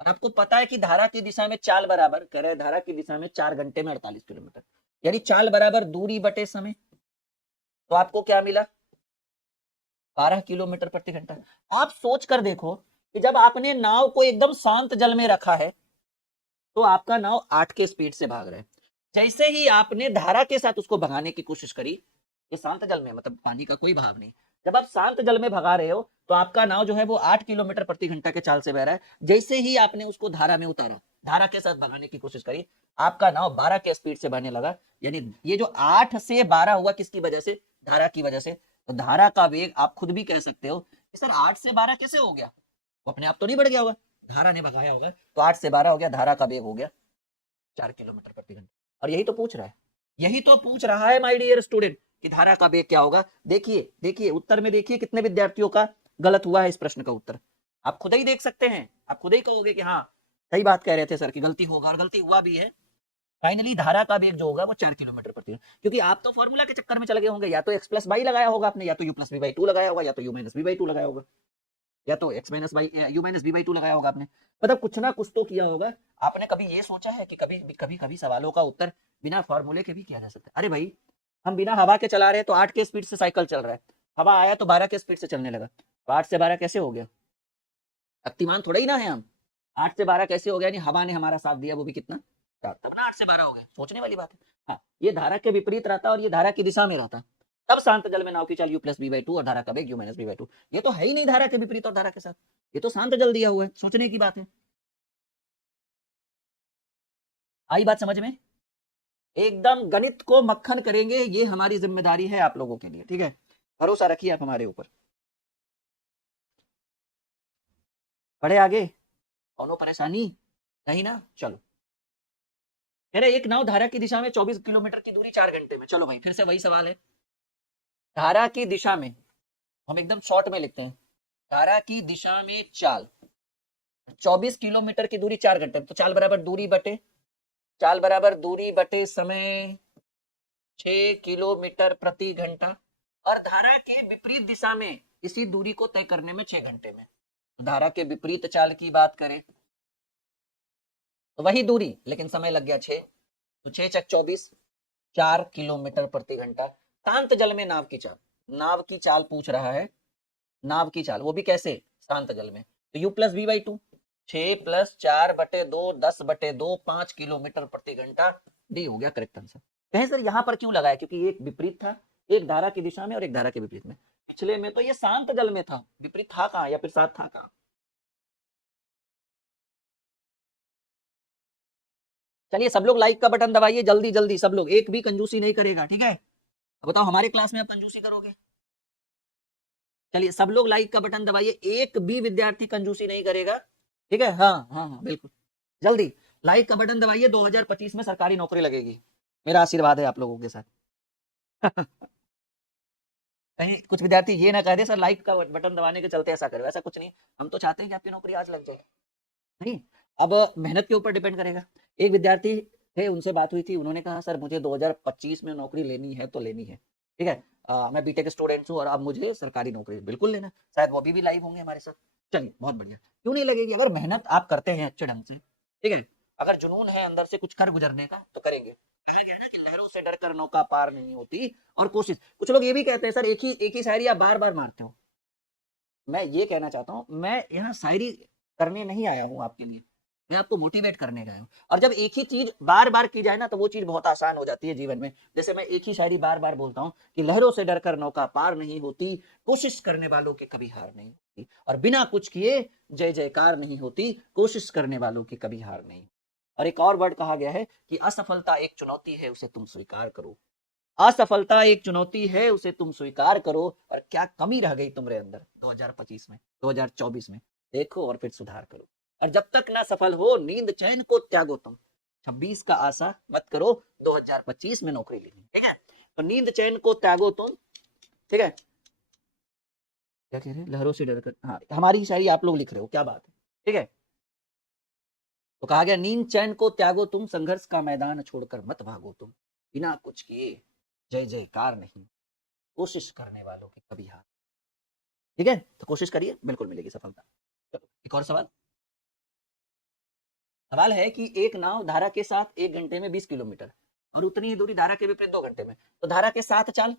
और आपको पता है कि धारा की दिशा में चाल बराबर, कह रहे हैं धारा की दिशा में 4 घंटे में 48 किलोमीटर, यानी चाल बराबर दूरी बटे समय। तो आपको क्या मिला? 12 किलोमीटर प्रति घंटा। आप सोच कर देखो कि जब आपने नाव को एकदम शांत जल में रखा है तो आपका नाव 8 के स्पीड से भाग रहा है। जैसे ही आपने धारा के साथ उसको भगाने की कोशिश करी, ये शांत जल में, मतलब पानी का कोई बहाव नहीं, जब आप शांत जल में भगा रहे हो तो आपका नाव जो है वो 8 किलोमीटर प्रति घंटा के चाल से बह रहा है। जैसे ही आपने उसको धारा में उतारा, धारा के साथ भगाने की कोशिश करी, आपका नाव 12 के स्पीड से बहने लगा। यानी ये जो 8 से 12 हुआ, किसकी वजह से? धारा की वजह से। तो धारा का वेग आप खुद भी कह सकते हो कि सर 8 से 12 कैसे हो गया? वो अपने आप तो नहीं बढ़ गया होगा, धारा ने भगाया होगा, तो 8 से 12 हो गया, धारा का वेग हो गया 4 किलोमीटर प्रति घंटा। और यही तो पूछ रहा है, यही तो पूछ रहा है माय डियर स्टूडेंट, कि धारा का वेग क्या होगा। देखिए देखिए उत्तर में देखिए कितने विद्यार्थियों का गलत हुआ है इस प्रश्न का उत्तर। आप खुद ही देख सकते हैं, आप खुद ही कहोगे कि हाँ सही बात कह रहे थे सर की गलती होगा, और गलती हुआ भी है। फाइनली धारा का वेग जो होगा वो 4 किलोमीटर प्रति घंटा, क्योंकि आप तो फॉर्मूला के चक्कर में चले गए होंगे, या तो x प्लस वाई लगाया होगा आपने, या तो u plus V by two लगाया होगा, या तो u minus V by two लगाया होगा, या तो x minus by U minus V by two लगाया होगा आपने। मतलब कुछ ना कुछ तो किया होगा आपने। कभी ये सोचा है कि कभी कभी कभी सवालों का उत्तर बिना फॉर्मूले के भी किया जा सकता है? अरे भाई, हम बिना हवा के चला रहे हैं तो 8 के स्पीड से साइकिल चल रहा है, हवा आया तो 12 के स्पीड से चलने लगा, तो 8 से 12 कैसे हो गया? शक्तिमान थोड़ा ही ना है हम। 8 से 12 कैसे हो गया? यानी हवा ने हमारा साथ दिया, वो भी कितना? 4, तब ना 8 से 12 हो गए। सोचने वाली बात है। हाँ, ये धारा के विपरीत रहता और ये धारा की दिशा में रहता, तब शांत जल में नाव की चाल u plus B by two और धारा का वेग u minus B by two. ये तो है ही नहीं धारा के विपरीत और धारा के साथ, ये तो शांत जल दिया हुआ है। सोचने की बात है। आई बात समझ में? एकदम गणित को मक्खन करेंगे, ये हमारी जिम्मेदारी है आप लोगों के लिए, ठीक है। भरोसा रखिए आप हमारे ऊपर। बढ़े आगे, कौनो परेशानी नहीं ना? चलो, कह रहे एक नाव धारा की दिशा में 24 किलोमीटर की दूरी 4 घंटे में। चलो भाई, फिर से वही सवाल है। धारा की दिशा में, हम एकदम शॉर्ट में लिखते हैं, धारा की दिशा में चाल 24 किलोमीटर की दूरी 4 घंटे में, तो चाल बराबर दूरी बटे, चाल बराबर दूरी बटे समय 6 किलोमीटर प्रति घंटा, और धारा के विपरीत दिशा में इसी दूरी को तय करने में 6 घंटे में। धारा के विपरीत चाल की बात करें तो वही दूरी, लेकिन समय लग गया 6, तो 6 चक 24, 4 किलोमीटर प्रति घंटा। शांत जल में नाव की चाल, नाव की चाल पूछ रहा है, नाव की चाल, वो भी कैसे? शांत जल में। तो u plus V by two, 6+4/2 10/2 5 kilometre प्रति घंटा, डी हो गया करेक्ट आंसर। कहें सर यहाँ पर क्यों लगाया, क्योंकि एक विपरीत था, एक धारा की दिशा में और एक धारा के विपरीत में। पिछले में तो ये शांत जल में था, विपरीत था कहाँ या फिर साथ था कहाँ। चलिए सब लोग लाइक का बटन दबाइए जल्दी जल्दी, सब लोग, एक भी कंजूसी नहीं करेगा, ठीक है। बताओ हमारे क्लास में आप कंजूसी करोगे? चलिए सब लोग लाइक का बटन दबाइए, एक भी विद्यार्थी कंजूसी नहीं करेगा, ठीक है। हाँ हाँ हाँ बिल्कुल, जल्दी लाइक का बटन दबाइए, 2025 में सरकारी नौकरी लगेगी, मेरा आशीर्वाद है आप लोगों के साथ। कहीं कुछ विद्यार्थी ये ना कह दे सर लाइक का बटन दबाने के चलते ऐसा करो, ऐसा कुछ नहीं, हम तो चाहते हैं कि आपकी नौकरी आज लग जाए। नहीं, अब मेहनत के ऊपर डिपेंड करेगा। एक विद्यार्थी थे, उनसे बात हुई थी, उन्होंने कहा सर मुझे 2025 में नौकरी लेनी है तो लेनी है, ठीक है। मैं बीटेक स्टूडेंट हूँ और अब मुझे सरकारी नौकरी बिल्कुल लेना है। शायद वो अभी भी लाइव होंगे हमारे साथ। चलिए बहुत बढ़िया, क्यों नहीं लगेगी, अगर मेहनत आप करते हैं अच्छे ढंग से, ठीक है, अगर जुनून है अंदर से कुछ कर गुजरने का तो करेंगे। कहा गया ना कि लहरों से डरकर नौका पार नहीं होती, और कोशिश, कुछ लोग ये भी कहते हैं सर एक ही शायरी आप बार बार मारते हो। मैं ये कहना चाहता हूँ, मैं यहाँ शायरी करने नहीं आया हूँ आपके लिए, मैं आपको मोटिवेट करने गया हूँ। और जब एक ही चीज बार बार की जाए ना तो वो चीज बहुत आसान हो जाती है जीवन में। जैसे मैं एक ही शायरी बार बार बोलता हूँ कि लहरों से डरकर नौका पार नहीं होती, कोशिश करने वालों की कभी हार नहीं होती, और बिना कुछ किए जय जयकार नहीं होती, कोशिश करने वालों की कभी हार नहीं। और एक और वर्ड कहा गया है कि असफलता एक चुनौती है, उसे तुम स्वीकार करो। असफलता एक चुनौती है, उसे तुम स्वीकार करो। और क्या कमी रह गई तुम्हारे अंदर 2025 में, 2024 में, देखो और फिर सुधार करो। और जब तक ना सफल हो नींद चैन को त्यागो तुम, 26 का आशा मत करो, 2025 में नौकरी लेनी, ठीक है। तो नींद चैन को त्यागो तुम, ठीक है। क्या कह रहे हैं, लहरों से डरकर, हाँ हमारी शायरी आप लोग लिख रहे हो, क्या बात है, ठीक है। तो कहा गया नींद चैन को त्यागो तुम, संघर्ष का मैदान छोड़कर मत भागो तुम, बिना कुछ किए जय जयकार नहीं, कोशिश करने वालों की कभी हार। ठीक है, तो कोशिश करिए, बिल्कुल मिलेगी सफलता। चलो एक और सवाल। सवाल है कि एक नाव धारा के साथ 1 घंटे में 20 किलोमीटर, और उतनी ही दूरी धारा के विपरीत 2 घंटे में, तो धारा के साथ चाल,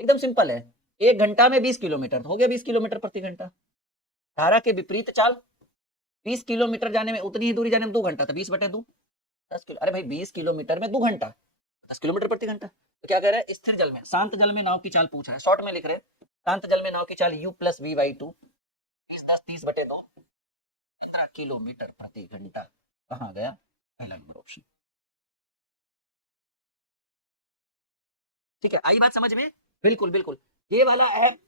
एकदम सिंपल है, 1 घंटा में 20 किलोमीटर हो गया 20 किलोमीटर प्रति घंटा। धारा के विपरीत चाल, 20 किलोमीटर जाने में, उतनी ही दूरी जाने में 2 घंटा, तो 20/2, 10 किलो, अरे भाई 20 किलोमीटर में 2 घंटा, 10 किलोमीटर प्रति घंटा। तो क्या कह रहा है, स्थिर जल में, शांत जल में नाव की चाल पूछ रहा है, शॉर्ट में लिख रहे हैं, शांत जल में नाव की चाल u+v/2, 20 10 30/2, 15 किलोमीटर प्रति घंटा। कहाँ गया पहला नंबर ऑप्शन। ठीक है, आई बात समझ में, बिल्कुल बिल्कुल। ये वाला ऐप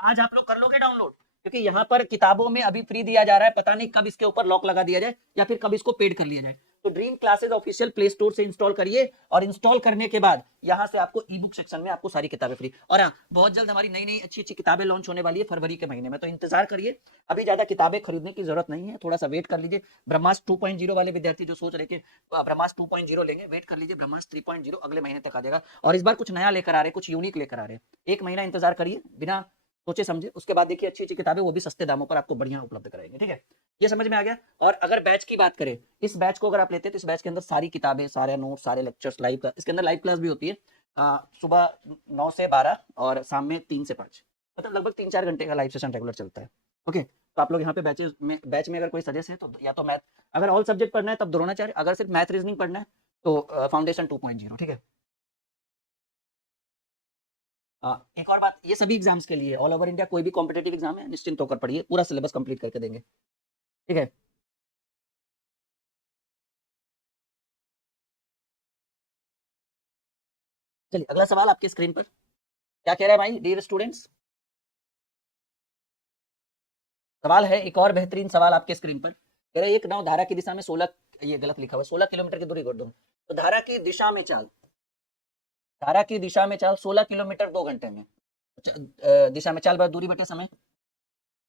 आज आप लोग कर लोगे डाउनलोड, क्योंकि यहाँ पर किताबों में अभी फ्री दिया जा रहा है, पता नहीं कब इसके ऊपर लॉक लगा दिया जाए या फिर कब इसको पेड कर लिया जाए। तो dream classes official play store से इंस्टॉल करिए, और इंस्टॉल करने के बाद यहाँ से आपको ई बुक सेक्शन में आपको सारी किताबें फ्री। और हाँ, बहुत जल्द हमारी नई नई अच्छी अच्छी किताबें लॉन्च होने वाली है फरवरी के महीने में, तो इंतजार करिए। अभी ज्यादा किताबें खरीदने की जरूरत नहीं है, थोड़ा सा वेट कर लीजिए। ब्रह्मास्त्र 2.0 वाले विद्यार्थी जो सोच रहे कि ब्रह्मास्त्र 2.0 लेंगे, वेट कर लीजिए, ब्रह्मास्त्र 3.0 अगले महीने तक आ जाएगा। और इस बार कुछ नया लेकर आ रहे हैं, कुछ यूनिक लेकर आ रहे हैं। 1 महीना इंतजार करिए बिना सोचे समझे, उसके बाद देखिए अच्छी अच्छी किताबें वो भी सस्ते दामों पर आपको बढ़िया उपलब्ध कराएंगे, ठीक है। ये समझ में आ गया। और अगर बैच की बात करें, इस बैच को अगर आप लेते हैं तो इस बैच के अंदर सारी किताबें, सारे नोट्स, सारे लेक्चर्स, लाइव का, इसके अंदर लाइव क्लास भी होती है, सुबह 9 से 12 और शाम में 3 से 5, मतलब लगभग 3 4 घंटे का लाइव सेशन रेगुलर चलता है। ओके, तो आप लोग यहाँ पे बैच में अगर कोई सजेस्ट है तो या तो मैथ, अगर ऑल सब्जेक्ट पढ़ना है तब द्रोणाचार्य, अगर सिर्फ मैथ रीजनिंग पढ़ना है तो फाउंडेशन 2.0, ठीक है। एक और बात, ये सभी एग्जाम्स के लिए, ऑल ओवर इंडिया कोई भी कॉम्पिटेटिव एग्जाम है, निश्चिंत होकर पढ़िए, पूरा सिलेबस कंप्लीट करके देंगे, ठीक है। चलिए अगला सवाल आपके स्क्रीन पर क्या कह रहा है भाई, डियर स्टूडेंट्स। सवाल है, एक और बेहतरीन सवाल आपके स्क्रीन पर, कह रहा है एक नाव धारा की दिशा में 16, ये गलत लिखा हुआ है, 16 किलोमीटर की दूरी कर दो, तो धारा की दिशा में चाल, धारा की दिशा में चाल 16 किलोमीटर 2 घंटे में, दिशा में चाल बार दूरी बटे समय,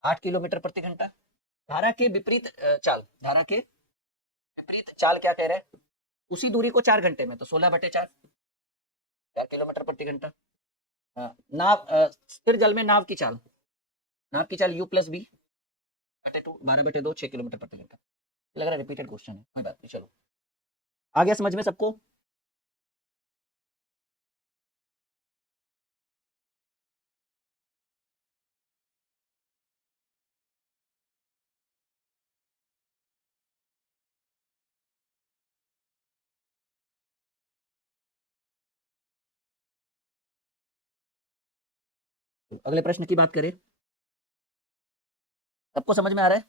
8 किलोमीटर प्रति घंटा। धारा के विपरीत चाल, धारा के विपरीत चाल क्या कह रहा है, उसी दूरी को 4 घंटे में, तो 16/4, 4 किलोमीटर प्रति घंटा। नाव, स्थिर जल में नाव की चाल, नाव की चाल u+v/2, 12/2, 6 किलोमीटर प्रति घंटा। लग रहा है रिपीटेड क्वेश्चन है, कोई बात नहीं, चलो आ गया समझ में सबको। चलो अगले प्रश्न की बात करें। सबको समझ में आ रहा है?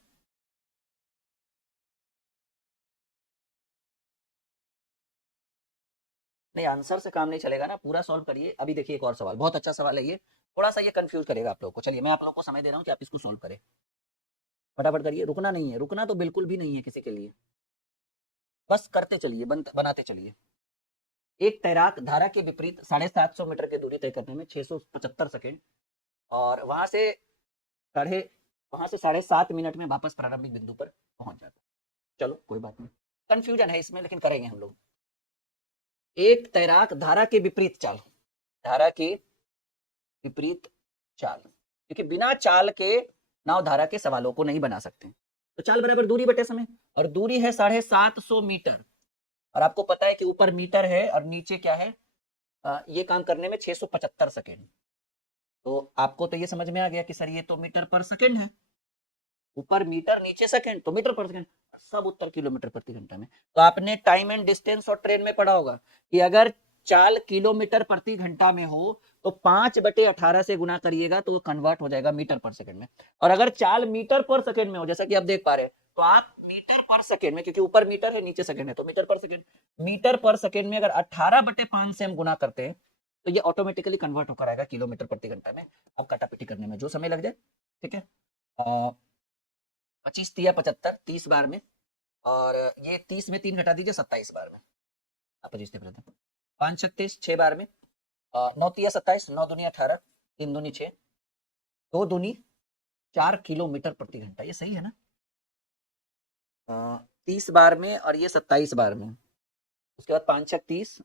नहीं, आंसर से काम नहीं चलेगा ना, पूरा सॉल्व करिए। अभी देखिए एक और सवाल, बहुत अच्छा सवाल है ये, थोड़ा सा ये कंफ्यूज करेगा आप लोगों को। चलिए मैं आप लोगों को समय दे रहा हूँ कि आप इसको सॉल्व करें, फटाफट करिए, रुकना नहीं है, रुकना तो बिल्कुल भी नहीं है किसी के लिए, बस करते चलिए, बनाते चलिए। एक तैराक धारा के विपरीत 750 मीटर की दूरी तय करने में 675 सेकेंड और साढ़े वहां से 7.5 मिनट में वापस प्रारंभिक बिंदु पर पहुंच जाता है। चलो कोई बात नहीं, कंफ्यूजन है इसमें, लेकिन करेंगे हम लोग। एक तैराक धारा के विपरीत चाल, धारा के विपरीत चाल, क्योंकि बिना चाल के नाव धारा के सवालों को नहीं बना सकते। तो चाल बराबर दूरी बटे समय, और दूरी है 750 मीटर, और आपको पता है कि ऊपर मीटर है और नीचे क्या है, ये काम करने में 675 सेकेंड। तो आपको तो ये समझ में आ गया कि सर ये तो मीटर पर सेकेंड है, ऊपर मीटर नीचे सेकेंड, तो मीटर पर सेकेंड, सब उत्तर किलोमीटर प्रति घंटा में। तो आपने टाइम एंड डिस्टेंस और ट्रेन में पढ़ा होगा कि अगर चाल किलोमीटर प्रति घंटा में हो तो 5/18 से गुना करिएगा तो वो कन्वर्ट हो जाएगा मीटर पर सेकेंड में। और अगर चाल मीटर पर सेकेंड में हो, जैसा कि आप देख पा रहे हैं, तो आप मीटर पर सेकेंड में, क्योंकि ऊपर मीटर है नीचे सेकेंड है, तो मीटर पर सेकेंड में अगर 18/5 से हम गुना करते हैं तो ये ऑटोमेटिकली कन्वर्ट होकर आएगा किलोमीटर प्रति घंटा में। अब काटापीटी करने में जो समय लग जाए, ठीक है। 25 तिया 75, 30 बार में, और ये 30 में 3 घटा दीजिए, 27 बार में। 25 5 36 6 बार में, 9 तिया 27, 9 दूनी 18, 3 दूनी 6, 2 दूनी 4 किलोमीटर प्रति घंटा। ये सही है ना? 30 बार में और ये 27 बार में, उसके बाद 5 6 30,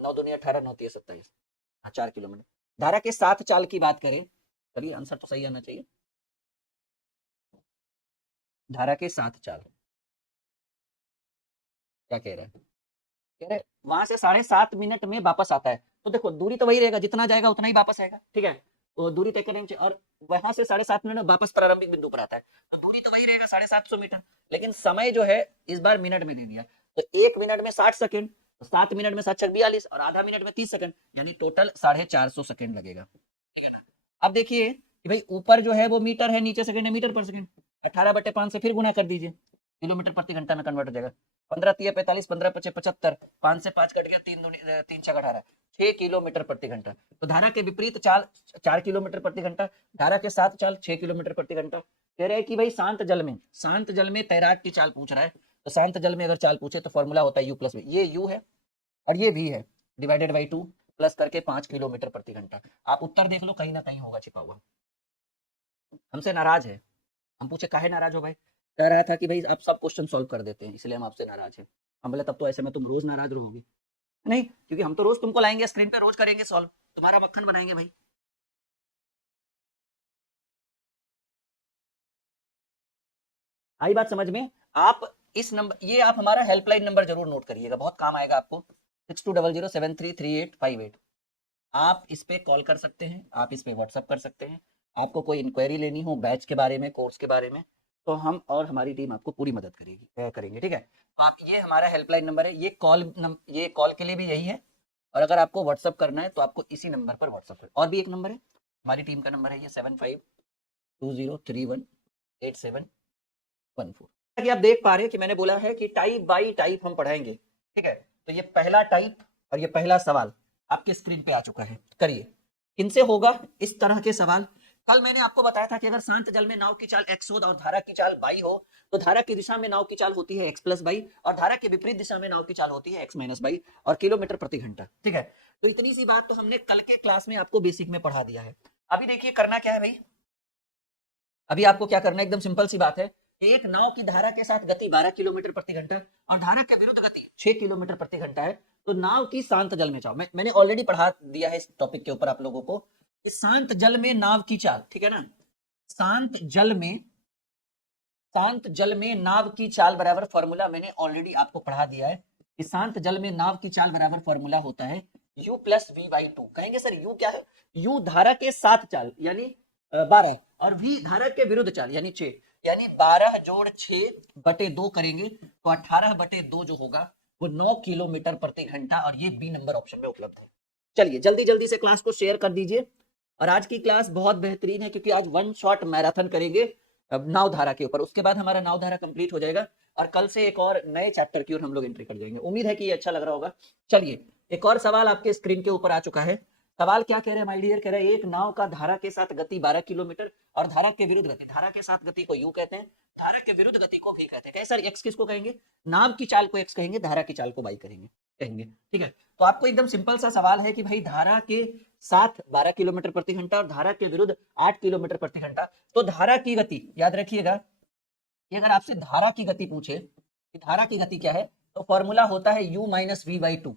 9 दूनी 18, 9 तिया 27, 4 किलोमीटर। धारा के साथ चाल की बात करें, चलिए आंसर तो सही आना चाहिए। धारा के साथ चाल क्या कह रहा है? कह रहे वहां से 7.5 मिनट में वापस आता है। तो देखो दूरी तो वही रहेगा, जितना जाएगा उतना ही वापस आएगा, ठीक है। वो दूरी तय करेंगे और वहां से 7.5 मिनट में वापस प्रारंभिक बिंदु पर आता है, तो दूरी तो वही रहेगा 750 मीटर, लेकिन समय जो है इस बार मिनट में दे दिया। तो 1 मिनट में 60 सेकेंड, 7 मिनट में 7 42 और आधा मिनट में 30 सेकेंड, यानी टोटल 450 सेकेंड लगेगा। अब देखिए कि भाई ऊपर जो है वो मीटर है, नीचे सेकेंड है, मीटर पर सेकेंड, 18/5 से फिर गुना कर दीजिए, किलोमीटर प्रति घंटा में कन्वर्ट हो जाएगा। 15 तिया 45, 15 पचे 75, 5 से 5 कट गया, 3 6 18, 6 किलोमीटर प्रति घंटा। तो धारा के विपरीत चाल 4 किलोमीटर प्रति घंटा, धारा के साथ चाल 6 किलोमीटर प्रति घंटा। कह रहे हैं कि भाई शांत जल में तैराक की चाल पूछ रहा है, तो शांत जल में अगर चाल पूछे तो फॉर्मूला होता है u प्लस v। ये u है और ये v है, डिवाइडेड बाई 2 प्लस करके 5 किलोमीटर प्रति घंटा। आप उत्तर देख लो, कहीं ना कहीं होगा छिपा हुआ। हमसे नाराज है, हम पूछे काहे नाराज हो भाई, कह रहा था कि भाई आप सब क्वेश्चन सॉल्व कर देते हैं इसलिए हम आपसे नाराज हैं। हम बोले तब तो ऐसे में तुम रोज नाराज रहोगे। नहीं, क्योंकि हम तो रोज तुमको लाएंगे स्क्रीन पे, रोज करेंगे सॉल्व, तुम्हारा मक्खन बनाएंगे भाई। आई बात समझ में? आप इस नंबर, ये आप हमारा हेल्पलाइन नंबर जरूर नोट करिएगा, बहुत काम आएगा आपको, 6200733858। आप इस पे कॉल कर सकते हैं, आप इस पे व्हाट्सअप कर सकते हैं। आपको कोई इंक्वायरी लेनी हो बैच के बारे में, कोर्स के बारे में, तो हम और हमारी टीम आपको पूरी मदद करेंगे, ठीक है। आप, ये हमारा हेल्पलाइन नंबर है, ये कॉल के लिए भी यही है, और अगर आपको व्हाट्सअप करना है तो आपको इसी नंबर पर व्हाट्सअप कर। और भी एक नंबर है, हमारी टीम का नंबर है ये 7520318714। कि आप देख पा रहे हैं कि मैंने बोला है कि टाइप बाई टाइप हम पढ़ाएंगे, ठीक है। तो ये पहला टाइप और ये पहला सवाल आपके स्क्रीन पे आ चुका है, करिए। इनसे होगा इस तरह के सवाल। कल मैंने आपको बताया था कि अगर शांत जल में नाव की चाल x हो और धारा की चाल y हो, तो धारा की दिशा में नाव की चाल होती है x प्लस y, और धारा के विपरीत दिशा में नाव की चाल होती है x माइनस y, और किलोमीटर प्रति घंटा, ठीक है। तो इतनी सी बात तो हमने कल के क्लास में आपको बेसिक में पढ़ा दिया है। अभी देखिए करना क्या है भाई, अभी आपको क्या करना है, एकदम सिंपल सी बात है। एक नाव की धारा के साथ गति 12 किलोमीटर प्रति घंटा और धारा के विरुद्ध गति 6 किलोमीटर प्रति घंटा है। तो नाव की शांत जल में चाल, मैंने ऑलरेडी पढ़ा दिया है इस टॉपिक के ऊपर आप लोगों को, शांत जल में नाव की चाल, ठीक है ना। शांत जल में नाव की चाल बराबर फॉर्मूला मैंने ऑलरेडी आपको पढ़ा दिया है कि शांत जल में नाव की चाल बराबर फॉर्मूला होता है u प्लस वी बाई 2। कहेंगे सर u क्या है? u धारा के साथ चाल यानी 12, और v धारा के विरुद्ध चाल यानी 6, यानी 12 जोड़ 6/2 करेंगे तो 18/2 जो होगा वो 9 किलोमीटर प्रति घंटा, और ये बी नंबर ऑप्शन में उपलब्ध है। चलिए जल्दी जल्दी से क्लास को शेयर कर दीजिए, और आज की क्लास बहुत बेहतरीन है क्योंकि आज वन शॉट मैराथन करेंगे नाव धारा के ऊपर। उसके बाद हमारा नाव धारा कंप्लीट हो जाएगा और कल से एक और नए चैप्टर की ओर हम लोग एंट्री कर जाएंगे। उम्मीद है कि ये अच्छा लग रहा होगा। चलिए, एक और सवाल आपके स्क्रीन के ऊपर आ चुका है। सवाल क्या कह रहे हैं माय डियर? कह रहे हैं एक नाव का धारा के साथ गति 12 किलोमीटर और धारा के विरुद्ध गति, धारा के साथ गति को यू कहते हैं, धारा के विरुद्ध गति को वी कहते हैं। कहे सर एक्स किसको कहेंगे? नाव की चाल को एक्स कहेंगे, धारा की चाल को वाई कहेंगे। ठीक है, तो आपको एकदम सिंपल सा सवाल है कि भाई धारा के साथ 12 किलोमीटर प्रति घंटा और धारा के विरुद्ध 8 किलोमीटर प्रति घंटा, तो धारा की गति याद रखिएगा कि अगर आपसे धारा की गति पूछे कि धारा की गति क्या है, तो फॉर्मूला होता है u minus V by 2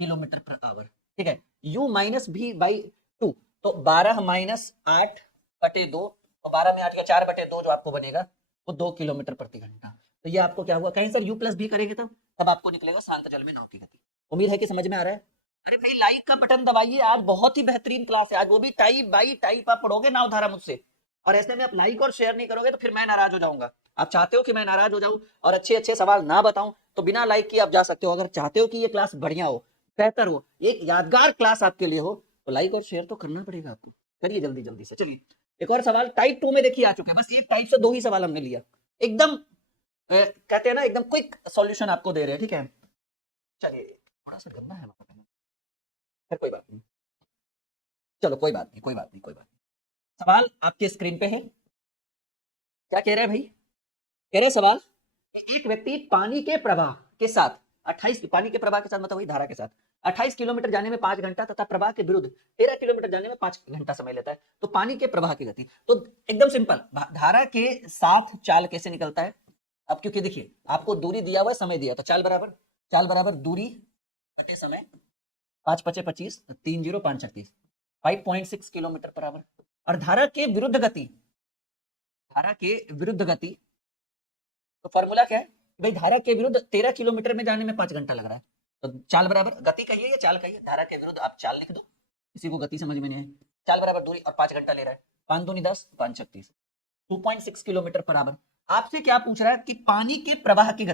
kilometre per hour. ठीक है, u माइनस वी बाई 2, तो 12 माइनस 8 बटे 2, तो 12 में 8 का 4 बटे 2 जो आपको बनेगा वो 2 किलोमीटर प्रति घंटा। तो ये आपको क्या हुआ? कहीं सर u प्लस भी करेंगे तब आपको निकलेगा शांत जल में नाव की गति। उम्मीद है कि समझ में आ रहा है। अरे भाई लाइक का बटन दबाइए, आज बहुत ही बेहतरीन क्लास है, आज वो भी टाइप बाई टाइप आप पढ़ोगे नाव धारा मुझसे। और ऐसे में आप लाइक और शेयर नहीं करोगे तो फिर मैं नाराज हो जाऊंगा। आप चाहते हो कि मैं नाराज हो जाऊं और अच्छे अच्छे सवाल ना बताऊं, तो बिना लाइक किए आप जा सकते हो। अगर चाहते हो कि ये क्लास बढ़िया हो, बेहतर हो, एक यादगार क्लास आपके लिए हो, तो लाइक और शेयर तो करना पड़ेगा आपको। करिए जल्दी जल्दी से। चलिए, एक और सवाल टाइप 2 में देखिए आ चुका है। बस एक टाइप से 2 ही सवाल हमने लिया, एकदम कहते हैं ना एकदम क्विक सॉल्यूशन आपको दे रहे हैं। ठीक है, चलिए थोड़ा सा गंदा है मतलब, फिर कोई बात नहीं, चलो कोई बात नहीं। सवाल आपके स्क्रीन पे है। क्या कह रहे हैं भाई? कह रहे सवाल कि एक व्यक्ति पानी के प्रवाह के साथ 28, पानी के प्रवाह के साथ मतलब वही धारा के साथ 28 किलोमीटर जाने में 5 घंटा तथा प्रवाह के विरुद्ध 13 किलोमीटर जाने में 5 घंटा समय लेता है, तो पानी के प्रवाह की गति। तो एकदम सिंपल, धारा के साथ चाल कैसे निकलता है? अब क्योंकि देखिए आपको दूरी दिया हुआ है, समय दिया, तो चाल बराबर दूरी बटे समय, 5 पचे 25, 3 0 5 36, 5.6 किलोमीटर पर आवर। और धारा के विरुद्ध गति, तो फॉर्मूला क्या है भाई? धारा के विरुद्ध 13 किलोमीटर में जाने में 5 घंटा लग रहा है, तो चाल बराबर गति कहिए या चाल कहिए, धारा के विरुद्ध आप चाल लिख दो, किसी को गति समझ में नहीं है। चाल बराबर दूरी और 5 घंटा ले रहा है, 5 दूनी 10, 5 36, 2.6 किलोमीटर पर आवर। आपसे क्या पूछ रहा है कि पानी के प्रवाह की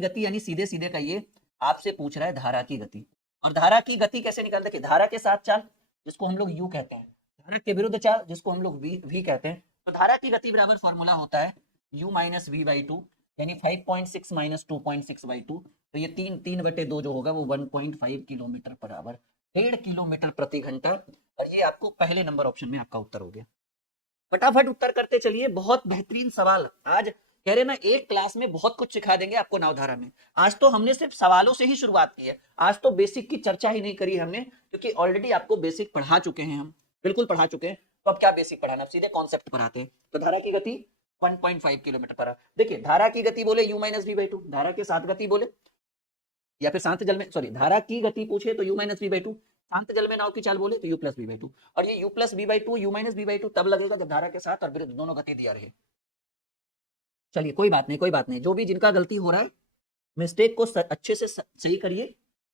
गति, यानी सीधे सीधे कहिए आपसे पूछ रहा है धारा की गति। और धारा की गति कैसे निकालते हैं? धारा के साथ चाल जिसको हम लोग यू कहते हैं, धारा के विरुद्ध चाल जिसको हम लोग वी कहते हैं। तो धारा की गति बराबर फॉर्मूला होता है u माइनस वी बाई 2, यानी 5.6 माइनस 2.6 बाई 2, तो ये 3 बटे 2 जो होगा वो 1.5 किलोमीटर पर आवर, 1.5 किलोमीटर प्रति घंटा। और ये आपको पहले नंबर ऑप्शन में आपका उत्तर हो गया। फटाफट उत्तर करते चलिए, बहुत बेहतरीन सवाल। आज कह रहे ना एक क्लास में बहुत कुछ सिखा देंगे आपको नावधारा में। आज तो हमने सिर्फ सवालों से ही शुरुआत की है, आज तो बेसिक की चर्चा ही नहीं करी हमने, क्योंकि ऑलरेडी आपको बेसिक पढ़ा चुके हैं, हम बिल्कुल पढ़ा चुके हैं। तो अब क्या बेसिक पढ़ाना, अब सीधे कॉन्सेप्ट पर आते हैं। तो धारा की गति 1.5 किलोमीटर पर आवर। देखिए धारा की गति बोले u माइनस वी बाई 2, धारा के साथ गति बोले या फिर शांत जल में, सॉरी धारा की गति पूछे तो u माइनस वी बाई 2, शांत जल में नाव की चाल बोले तो u प्लस वी बाई 2। और ये u plus V by 2, u minus V by 2 तब लगेगा जब धारा के साथ और विरुद्ध दोनों गति दिया रहे। चलिए कोई बात नहीं, जो भी जिनका गलती हो रहा है मिस्टेक को अच्छे से सही करिए।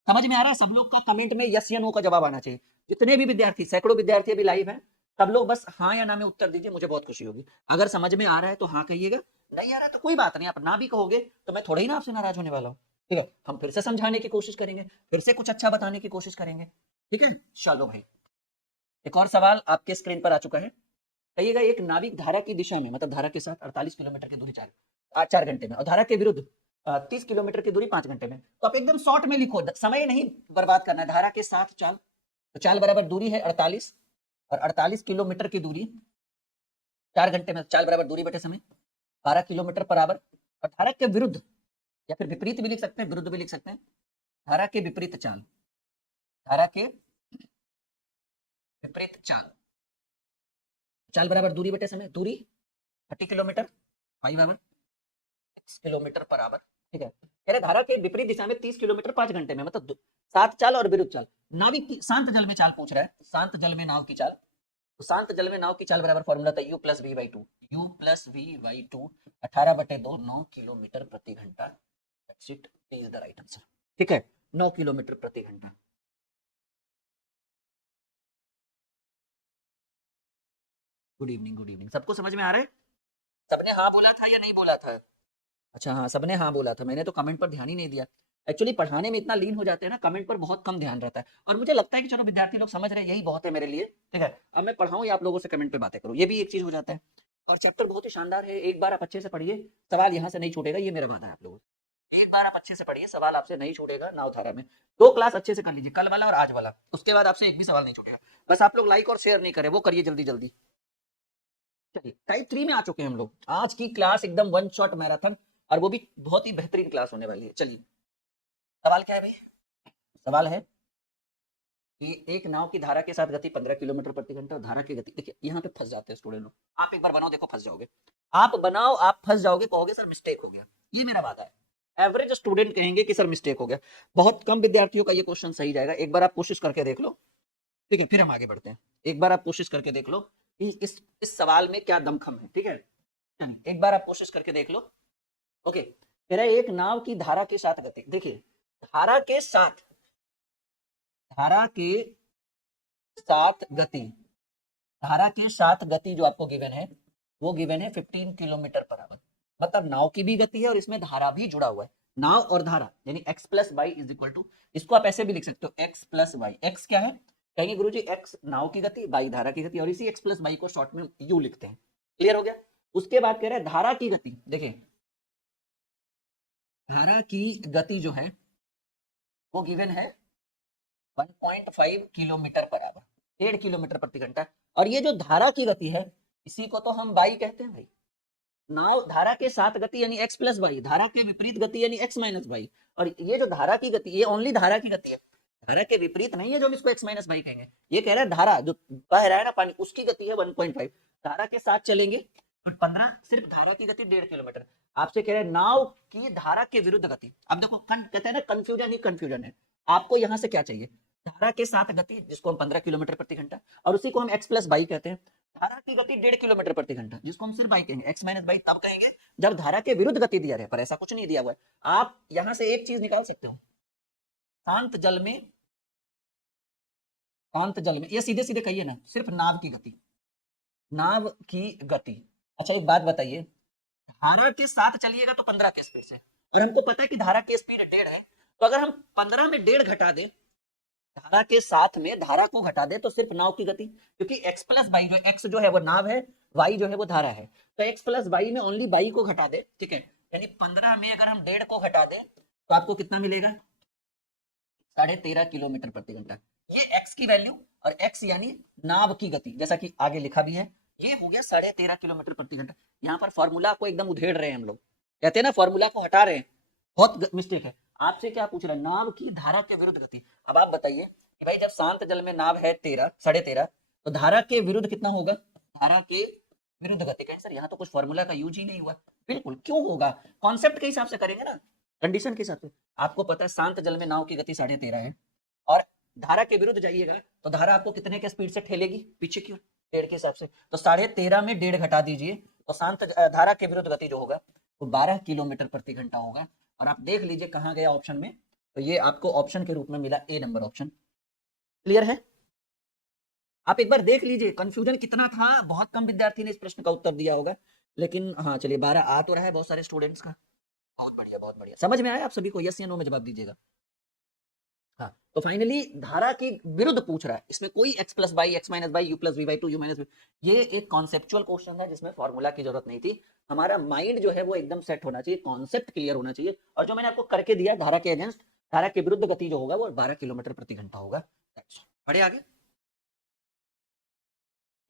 समझ में आ रहा है? सब लोग का कमेंट में यस या नो का जवाब आना चाहिए। जितने भी विद्यार्थी, सैकड़ों विद्यार्थी अभी लाइव हैं, सब लोग बस हाँ या ना में उत्तर दीजिए, मुझे बहुत खुशी होगी। अगर समझ में आ रहा है तो हाँ कहिएगा, नहीं आ रहा है तो कोई बात नहीं, आप ना भी कहोगे तो मैं थोड़ा ही ना आपसे नाराज होने वाला हूँ। ठीक है, हम फिर से समझाने की कोशिश करेंगे, फिर से कुछ अच्छा बताने की कोशिश करेंगे। ठीक है, चलो भाई एक और सवाल आपके स्क्रीन पर आ चुका है। कहिएगा एक नाविक धारा की दिशा में, मतलब धारा के साथ 48 किलोमीटर की दूरी 4 घंटे में और धारा के विरुद्ध 30 किलोमीटर की दूरी 5 घंटे में, तो आप एकदम शॉर्ट में लिखो, समय नहीं बर्बाद करना है। धारा के साथ चाल, तो चाल बराबर दूरी है 48 और 48 किलोमीटर की दूरी 4 घंटे में, चाल बराबर दूरी बटे समय 12 किलोमीटर पर आवर। और धारा के विरुद्ध या फिर विपरीत भी लिख सकते हैं, विरुद्ध भी लिख सकते हैं, धारा के विपरीत चाल, धारा के विपरीत चाल, चाल बराबर दूरी बटे समय, दूरी 30 kilometre 5 hour 6 kilometre per hour. ठीक है, कह रहे धारा के विपरीत दिशा में 30 किलोमीटर 5 घंटे में, मतलब साथ चाल और विरुद्ध चाल। नाविक की शांत जल में चाल पूछ रहा है, शांत जल में नाव की चाल, तो शांत जल में नाव की चाल बराबर फॉर्मूला था u plus V by 2, u plus V by 2 18 बटे 2 9 किलोमीटर प्रति घंटा। That's it, is the right answer. ठीक है, 9 किलोमीटर प्रति घंटा। गुड इवनिंग, सबको समझ में आ रहा है? सबने हाँ बोला था या नहीं बोला था? अच्छा हाँ, सबने हाँ बोला था, मैंने तो कमेंट पर ध्यान ही नहीं दिया। एक्चुअली पढ़ाने में इतना लीन हो जाते हैं ना, कमेंट पर बहुत कम ध्यान रहता है। और मुझे लगता है कि चलो विद्यार्थी लोग समझ रहे हैं, यही बहुत है मेरे लिए, ठीक है। अब मैं पढ़ाऊं या आप लोगों से कमेंट पे बातें करूं, ये भी एक चीज हो जाता है। और चैप्टर बहुत ही शानदार है, एक बार आप अच्छे से पढ़िए, सवाल यहाँ से नहीं छूटेगा, ये मेरा वादा है आप लोगों से। एक बार आप अच्छे से पढ़िए, सवाल आपसे नहीं छूटेगा नावधारा में। 2 क्लास अच्छे से कर लीजिए, कल वाला और आज वाला, उसके बाद आपसे एक भी सवाल नहीं छूटेगा। बस आप लोग लाइक और शेयर नहीं करें, वो करिए जल्दी जल्दी। चलिए टाइप 3 में आ चुके हैं हम लोग। आज की क्लास एकदम वन शॉट मैराथन, और वो भी बहुत ही बेहतरीन क्लास होने वाली है। चलिए सवाल क्या है भाई? सवाल है कि एक नाव की धारा के साथ गति 15 किलोमीटर प्रति घंटा और धारा की गति, देखिए यहाँ पे फंस जाते हैं स्टूडेंट लोग। आप एक बार बनाओ, देखो फंस जाओगे। आप बनाओ, आप फंस जाओगे, कहोगे सर मिस्टेक हो गया। ये मेरा वादा है। एवरेज स्टूडेंट कहेंगे कि सर मिस्टेक हो गया। बहुत कम विद्यार्थियों का ये क्वेश्चन सही जाएगा। एक बार आप कोशिश करके देख लो, ठीक है, फिर हम आगे बढ़ते हैं। एक बार आप कोशिश करके देख लो कि इस सवाल में क्या दमखम है, ठीक है। एक बार आप कोशिश करके देख लो। ओके, कह रहा है एक नाव की धारा के साथ गति। देखिए धारा के साथ, धारा के साथ गति, धारा के साथ गति जो आपको गिवन है, वो गिवन है 15 किलोमीटर पर आवर। मतलब नाव की भी गति है और इसमें धारा भी जुड़ा हुआ है। नाव और धारा यानी x plus Y is equal to, इसको आप ऐसे भी लिख सकते हो x प्लस वाई। x क्या है? कहेंगे गुरुजी x नाव की गति, y धारा की गति, और इसी x प्लस वाई को शॉर्ट में u लिखते हैं। क्लियर हो गया? उसके बाद कह रहे हैं धारा की गति। देखिए धारा की गति जो है वो गिवन है 1.5 किलोमीटर पर आवर, 1.5 किलोमीटर प्रति घंटा। और ये जो धारा की गति है, इसी को तो हम वाई कहते हैं भाई। नाव धारा के साथ गति यानी x प्लस वाई, धारा के विपरीत गति यानी x माइनस वाई। और ये जो धारा की गति, ये ओनली धारा की गति है, धारा के विपरीत नहीं है जो हम इसको x माइनस वाई कहेंगे। ये कह रहा है धारा जो बह रहा है ना पानी, उसकी गति है 1.5। धारा के साथ चलेंगे और 15, सिर्फ धारा की गति 1.5 किलोमीटर। आपसे कह रहे हैं नाव की धारा के विरुद्ध गति। अब देखो कहते हैं ना कंफ्यूजन ही कंफ्यूजन है। आपको यहाँ से क्या चाहिए? धारा के साथ गति जिसको हम 15 किलोमीटर प्रति घंटा, और उसी को हम x प्लस वाई कहते हैं। धारा की गति 1.5 किलोमीटर प्रति घंटा जिसको हम सिर्फ वाई कहेंगे। x माइनस वाई तब कहेंगे जब धारा के विरुद्ध गति दिया रहे, पर ऐसा कुछ नहीं दिया हुआ है। आप यहां से एक चीज निकाल सकते हो, शांत जल में, शांत जल में, ये सीधे सीधे कहिए ना, सिर्फ नाव की गति, नाव की गति। अच्छा एक बात बताइए, धारा के साथ चलिएगा तो 15 के स्पीड से, और हमको पता है कि धारा की स्पीड 1.5 है, तो अगर हम 15 में 1.5 घटा दें, धारा के साथ में धारा को घटा दे, तो सिर्फ नाव की गति, क्योंकि x प्लस वाई जो x जो है वो नाव है, y जो है वो धारा है, तो x प्लस वाई में ओनली y को घटा दे, ठीक है। यानी 15 में अगर हम 1.5 को घटा दें तो आपको कितना मिलेगा? 13.5 किलोमीटर प्रति घंटा। ये x की वैल्यू, और x यानी नाव की गति, जैसा कि आगे लिखा भी है, ये हो गया 13.5 किलोमीटर प्रति घंटा। यहाँ पर फॉर्मूला को एकदम उधेड़ रहे हैं हम लोग, कहते हैं ना फॉर्मूला को हटा रहे हैं, बहुत मिस्टेक है। आपसे क्या पूछ रहा है? नाव की धारा के विरुद्ध गति। अब आप बताइए कि भाई जब शांत जल में नाव है 13.5, तो धारा के विरुद्ध कितना होगा? धारा के विरुद्ध गति कहें सर, यहाँ तो कुछ फॉर्मूला का यूज ही नहीं हुआ। बिल्कुल, क्यों होगा? कॉन्सेप्ट के हिसाब से करेंगे ना, कंडीशन के हिसाब से। आपको पता है शांत जल में नाव की गति 13.5 है, और धारा के विरुद्ध जाइएगा तो धारा आपको कितने के स्पीड से ठेलेगी? पीछे की ओर, 1.5 के हिसाब से। तो 13.5 में 1.5 घटा दीजिए, तो शांत धारा के विरुद्ध गति जो होगा वो 12 किलोमीटर प्रति घंटा होगा। और आप देख लीजिए कहाँ गया ऑप्शन में, तो ये आपको ऑप्शन के रूप में मिला, ए नंबर ऑप्शन। क्लियर है? आप एक बार देख लीजिए कंफ्यूजन कितना था। बहुत कम विद्यार्थी ने इस प्रश्न का उत्तर दिया होगा, लेकिन हाँ चलिए 12 आ तो रहा है बहुत सारे स्टूडेंट्स का। बहुत बढ़िया, बहुत बढ़िया। समझ में आया आप सभी को? यस या नो में जवाब दीजिएगा। हाँ, तो फाइनली धारा के विरुद्ध पूछ रहा है, इसमें कोई x plus Y, X minus Y, U plus V by two, U minus V. ये एक कॉन्सेप्चुअल क्वेश्चन है जिसमें फॉर्मूला की जरूरत नहीं थी। हमारा माइंड जो है वो एकदम सेट होना चाहिए, कॉन्सेप्ट क्लियर होना चाहिए। और जो मैंने आपको करके दिया धारा के अगेंस्ट, धारा के विरुद्ध गति जो होगा वो 12 किलोमीटर प्रति घंटा होगा। बढ़े आगे,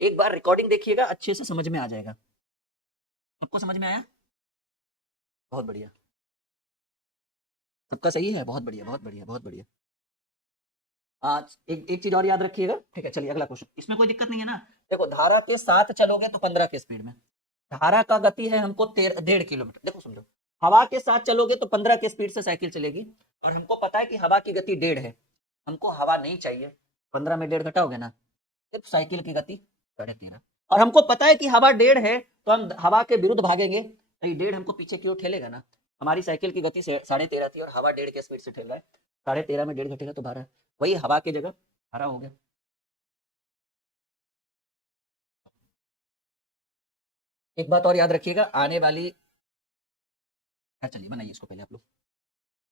एक बार रिकॉर्डिंग देखिएगा, अच्छे से समझ में आ जाएगा। सबको समझ में आया? बहुत बढ़िया, सबका सही है, बहुत बढ़िया, बहुत बढ़िया, बहुत बढ़िया। आज एक चीज और याद रखिएगा, ठीक है। चलिए अगला क्वेश्चन, इसमें कोई दिक्कत नहीं है ना। देखो धारा के साथ चलोगे तो 15 के स्पीड में, धारा का गति है हमको 1.5 किलोमीटर। देखो समझो, हवा के साथ चलोगे तो 15 के स्पीड से साइकिल चलेगी, और हमको पता है कि हवा की गति 1.5 है, हमको हवा नहीं चाहिए। 15 में 1.5 घटाओगे ना, सिर्फ साइकिल की गति 13.5। और हमको पता है कि हवा 1.5 है, तो हम हवा के विरुद्ध भागेंगे, तो 1.5 हमको पीछे की ओर ठेलेगा ना। हमारी साइकिल की गति 13.5 थी और हवा 1.5 के स्पीड से ठेल रहा है, 13.5 में 1.5 घटेगा तो 12, वही हवा की जगह 12 हो गया। एक बात और याद रखिएगा, आने वाली, चलिए बनाइए इसको पहले आप लोग।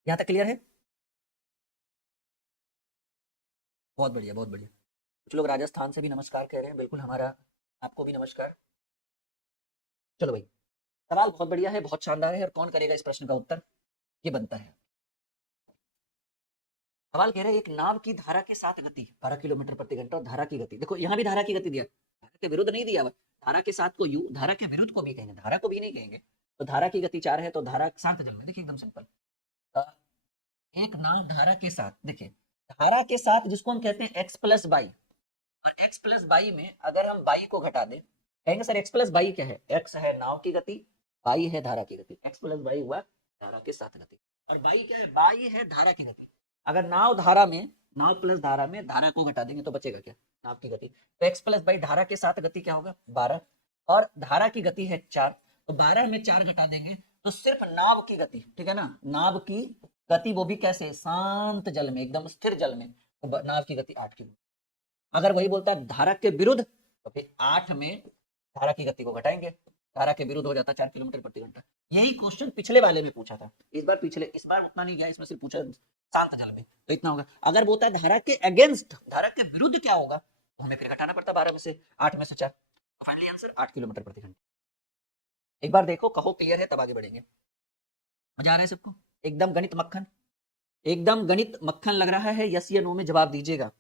यहाँ तक क्लियर है? बहुत बढ़िया, बहुत बढ़िया। कुछ लोग राजस्थान से भी नमस्कार कह रहे हैं, बिल्कुल हमारा आपको भी नमस्कार। चलो भाई, सवाल बहुत बढ़िया है, बहुत शानदार है, और कौन करेगा इस प्रश्न का उत्तर? ये बनता है। सवाल कह रहे हैं एक नाव की धारा के साथ गति 12 किलोमीटर प्रति घंटा और धारा की गति, देखो यहाँ भी धारा की गति दिया, धारा के विरुद्ध नहीं दिया हुआ। धारा के साथ को यू, धारा के विरुद्ध को भी कहेंगे, धारा को भी नहीं कहेंगे। तो धारा की गति 4 है, तो धारा शांत जल में, देखिए एकदम सिंपल। एक नाव धारा के साथ, देखिए धारा के साथ जिसको हम कहते हैं एक्स प्लस बाई, और एक्स प्लस बाई में अगर हम बाई को घटा दें, कहेंगे सर एक्स प्लस बाई क्या है? एक्स है नाव की गति, बाई है धारा की गति, एक्स प्लस बाई हुआ धारा के साथ गति, और बाई क्या है? बाई है धारा की गति। अगर नाव धारा में, नाव प्लस धारा में धारा को घटा देंगे तो बचेगा क्या? नाव की गति। तो एक्स प्लस बाई धारा के साथ गति क्या होगा? 12, और धारा की गति है 4, तो 12 में 4 घटा देंगे तो सिर्फ नाव की गति, ठीक है ना, नाव की गति, वो भी कैसे? शांत जल में, एकदम स्थिर जल में, तो नाव की गति 8 किलोमीटर। अगर वही बोलता है धारा के विरुद्ध, तो फिर 8 में धारा की गति को घटाएंगे, धारा के विरुद्ध हो जाता 4 किलोमीटर प्रति घंटा। यही क्वेश्चन पिछले वाले में पूछा था, इस बार पिछले, इस बार उतना नहीं गया, इसमें सिर्फ पूछा शांत जल में, तो इतना होगा। अगर बोलता है धारा के अगेंस्ट, धारा के विरुद्ध क्या होगा, तो हमें फिर घटाना पड़ता 12 में से, 8 में से 4, फाइनली आंसर 8 किलोमीटर प्रति घंटा। एक बार देखो, कहो क्लियर है, तब आगे बढ़ेंगे। मजा आ रहा है सबको? एकदम गणित मक्खन, एकदम गणित मक्खन लग रहा है? यस या नो में जवाब दीजिएगा,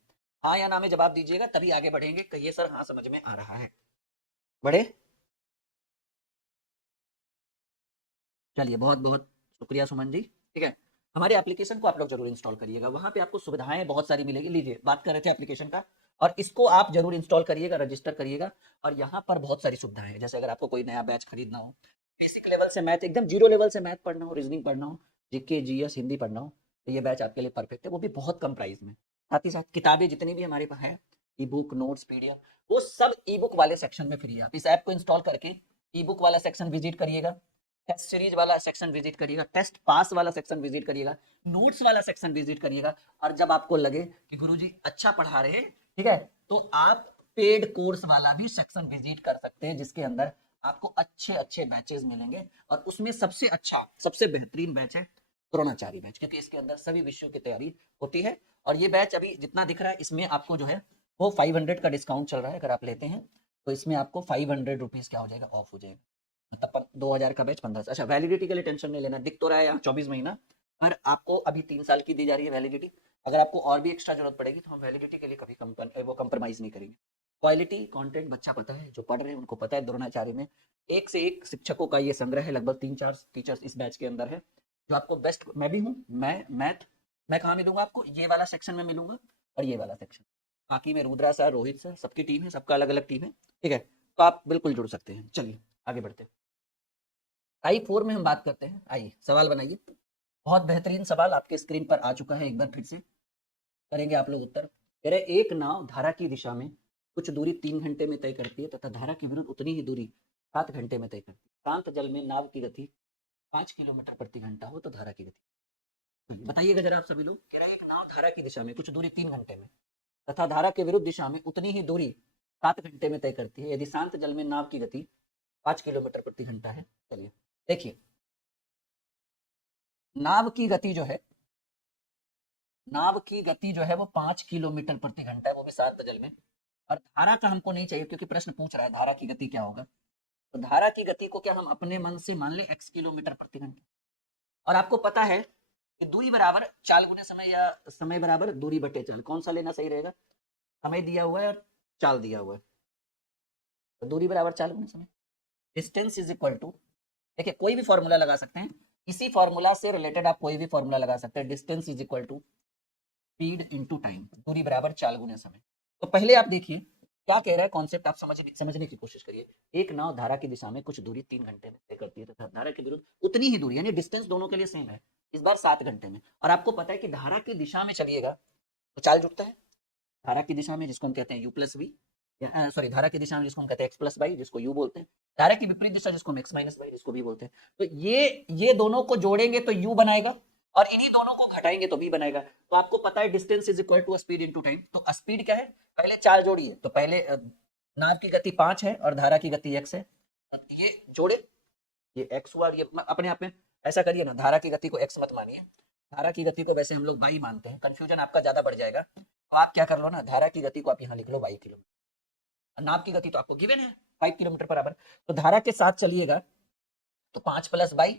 हाँ या ना में जवाब दीजिएगा, तभी आगे बढ़ेंगे। कहिए सर हाँ समझ में आ रहा है, बढ़े। चलिए, बहुत बहुत शुक्रिया सुमन जी, ठीक है। हमारे एप्लीकेशन को आप लोग जरूर इंस्टॉल करिएगा, वहां पे आपको सुविधाएं बहुत सारी मिलेगी। लीजिए, बात कर रहे थे एप्लीकेशन का, और इसको आप जरूर इंस्टॉल करिएगा, रजिस्टर करिएगा, और यहाँ पर बहुत सारी सुविधाएं हैं। जैसे अगर आपको कोई नया बैच खरीदना हो, बेसिक लेवल से मैथ, एकदम जीरो लेवल से मैथ पढ़ना हो, रीजनिंग पढ़ना हो, जीके जीएस हिंदी पढ़ना हो, तो ये बैच आपके लिए परफेक्ट है, वो भी बहुत कम प्राइस में। साथ ही साथ किताबें जितनी भी हमारे पास है, ई बुक, नोट्स, पीडीएफ, वो सब ई बुक वाले सेक्शन में फ्री है। आप इस ऐप को इंस्टॉल करके ई बुक वाला सेक्शन विजिट करिएगा, टेस्ट सीरीज वाला सेक्शन विजिट करिएगा, टेस्ट पास वाला सेक्शन विजिट करिएगा, नोट्स वाला सेक्शन विजिट करिएगा, और जब आपको लगे कि गुरुजी अच्छा पढ़ा रहे हैं, ठीक है, तो आप पेड कोर्स वाला भी सेक्शन विजिट कर सकते हैं, जिसके अंदर आपको अच्छे अच्छे बैचेस मिलेंगे, और उसमें सबसे अच्छा, सबसे बेहतरीन बैच है द्रोणाचार्य बैच, क्योंकि इसके अंदर सभी विषयों की तैयारी होती है। और ये बैच अभी जितना दिख रहा है, इसमें आपको जो है वो 500 का डिस्काउंट चल रहा है, अगर आप लेते हैं तो इसमें आपको 500 रुपीज क्या हो जाएगा? ऑफ हो जाएगा। मतलब 2000 का बैच 1500। अच्छा, वैलिडिटी के लिए टेंशन नहीं लेना, दिख तो रहा है यहाँ 24 महीना, पर आपको अभी 3 साल की दी जा रही है वैलिडिटी। अगर आपको और भी एक्स्ट्रा जरूरत पड़ेगी तो हम वैलिडिटी के लिए कभी वो कंप्रोमाइज नहीं करेंगे। क्वालिटी कंटेंट बच्चा पता है, जो पढ़ रहे हैं उनको पता है। द्रोणाचार्य में एक से एक शिक्षकों का ये संग्रह है, लगभग 3-4 टीचर्स इस बैच के अंदर है, जो आपको बेस्ट, मैं भी हूँ, मैं मैथ, मैं कहाँ मिलूंगा आपको? ये वाला सेक्शन में मिलूंगा, और ये वाला सेक्शन। बाकी में रुद्रा सर, रोहित सर, सबकी टीम है, सबका अलग अलग टीम है, ठीक है, तो आप बिल्कुल जुड़ सकते हैं। चलिए आगे बढ़ते हैं। टाइप 4 में हम बात करते हैं। आइए सवाल बनाइए, बहुत बेहतरीन सवाल आपके स्क्रीन पर आ चुका है, एक बार फिर से करेंगे आप लोग उत्तर। कह रहे एक नाव धारा की दिशा में कुछ दूरी 3 घंटे में तय करती है, तथा धारा के विरुद्ध उतनी ही दूरी 7 घंटे में तय करती है। शांत जल में नाव की गति 5 किलोमीटर प्रति घंटा हो तो धारा की गति बताइएगा जरा आप सभी लोग। कह रहा है एक नाव धारा की दिशा में कुछ दूरी 3 घंटे में तथा धारा के विरुद्ध दिशा में उतनी ही दूरी 7 घंटे में तय करती है, यदि शांत जल में नाव की गति 5 किलोमीटर प्रति घंटा है। चलिए देखिए, नाव की गति जो है, नाव की गति जो है वो 5 किलोमीटर प्रति घंटा है, वो भी 7 जल में। और धारा का हमको नहीं चाहिए, क्योंकि प्रश्न पूछ रहा है धारा की गति क्या होगा। तो धारा की गति को क्या हम अपने मन से मान ले x किलोमीटर प्रति घंटा। और आपको पता है कि दूरी बराबर चाल गुने समय, या समय बराबर दूरी बटे चाल, कौन सा लेना सही रहेगा? समय दिया हुआ है और चाल दिया हुआ है, तो दूरी बराबर चाल गुने समय, डिस्टेंस इज इक्वल टू, देखिए कोई भी फॉर्मूला लगा सकते हैं, इसी फॉर्मूला से रिलेटेड आप कोई भी फॉर्मूला लगा सकते हैं। Distance is equal to speed into time, दूरी बराबर चाल गुने समय। तो पहले आप देखिए क्या कह रहा है कॉन्सेप्ट, आप समझने की कोशिश करिए। एक नाव धारा की दिशा में कुछ दूरी 3 घंटे में तय करती है तथा धारा के विरुद्ध उतनी ही दूरी, यानी डिस्टेंस दोनों के लिए सेम है, इस बार 7 घंटे में। और आपको पता है कि धारा की दिशा में चलिएगा तो चाल जुड़ता है, धारा की दिशा में जिसको हम कहते हैं u प्लस वी, सॉरी धारा की दिशा में जिसको हम कहते हैं x प्लस वाई, जिसको u बोलते हैं, धारा की विपरीत दिशा जिसको हम x माइनस वाई, जिसको v बोलते हैं। तो ये दोनों को जोड़ेंगे तो u बनाएगा, और इन्हीं दोनों को घटाएंगे तो v बनेगा। तो आपको पता है distance is equal to speed into time. तो स्पीड क्या है? पहले चाल जोड़िए, तो पहले नाव की गति 5 है और धारा की गति x है, ये जोड़े, ये x हुआ, और ये अपने आप में ऐसा करिए ना, धारा की गति को x मत मानिए, धारा की गति को वैसे हम लोग y मानते हैं, कंफ्यूजन आपका ज्यादा बढ़ जाएगा। तो आप क्या कर लो ना, धारा की गति को आप यहाँ लिख लो 22 किलोमीटर, नाव की गति तो आपको गिवन है 5 किलोमीटर पर आवर। तो धारा के साथ चलिएगा तो 5 + 22,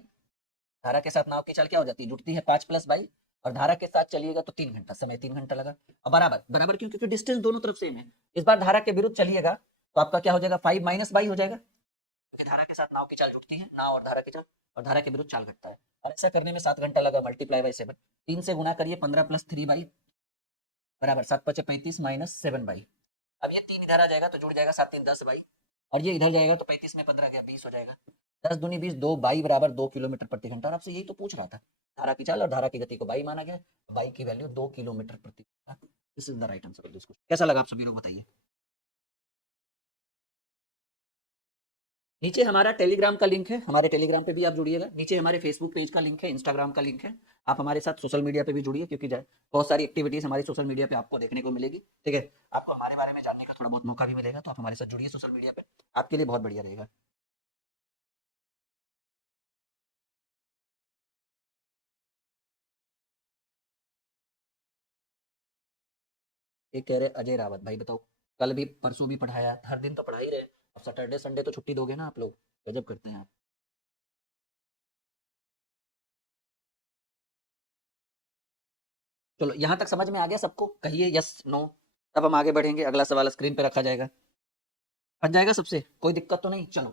धारा के साथ नाव की चाल क्या हो जाती है, जुटती है 5 + 22, और धारा के साथ चलिएगा तो 3 घंटा, समय 3 घंटा लगा। अब बराबर बराबर क्यों, क्योंकि डिस्टेंस दोनों तरफ सेम है। इस बार धारा के विरुद्ध चलिएगा तो आपका क्या हो जाएगा, 5 - 22 हो जाएगा, क्योंकि धारा के साथ नाव की चाल जुटती है, नाव और धारा की चाल, और धारा के विरुद्ध चाल घटता है। और ऐसा करने में 7 घंटा लगा, मल्टीप्लाई बाई 7, 3 से गुना करिए, 15 + 3 बराबर 7 × 5 = 35 - 7 अब ये 3 इधर आ जाएगा तो जुड़ जाएगा, 7 × 3 = 10 और ये इधर जाएगा तो 35 में 15 गया, 20 हो जाएगा, 10 दूनी 20, 2 22 बराबर 2 किलोमीटर प्रति घंटा। और आपसे यही तो पूछ रहा था, धारा की चाल और धारा की गति को 22 माना गया, 22 की वैल्यू 2 किलोमीटर प्रति घंटा। This is the right answer of this question. कैसा लगा आप सभी लोग बताइए। नीचे हमारा टेलीग्राम का लिंक है, हमारे टेलीग्राम पे भी आप जुड़िएगा, नीचे हमारे फेसबुक पेज का लिंक है, इंस्टाग्राम का लिंक है, आप हमारे साथ सोशल मीडिया पे भी जुड़िए, क्योंकि बहुत सारी एक्टिविटीज हमारी सोशल मीडिया पे आपको देखने को मिलेगी। ठीक है, आपको हमारे बारे में जानने का थोड़ा बहुत मौका भी मिलेगा, तो आप हमारे साथ जुड़िए सोशल मीडिया पे, आपके लिए बहुत बढ़िया रहेगा। एक कह रहे अजय रावत भाई, बताओ कल भी परसों भी पढ़ाया, हर दिन तो पढ़ा ही रहे, अब सैटरडे संडे तो छुट्टी दोगे ना आप लोग, गजब करते हैं आप। चलो यहाँ तक समझ में आ गया सबको, कहिए यस नो, तब हम आगे बढ़ेंगे, अगला सवाल स्क्रीन पे रखा जाएगा, बन जाएगा सबसे, कोई दिक्कत तो नहीं। चलो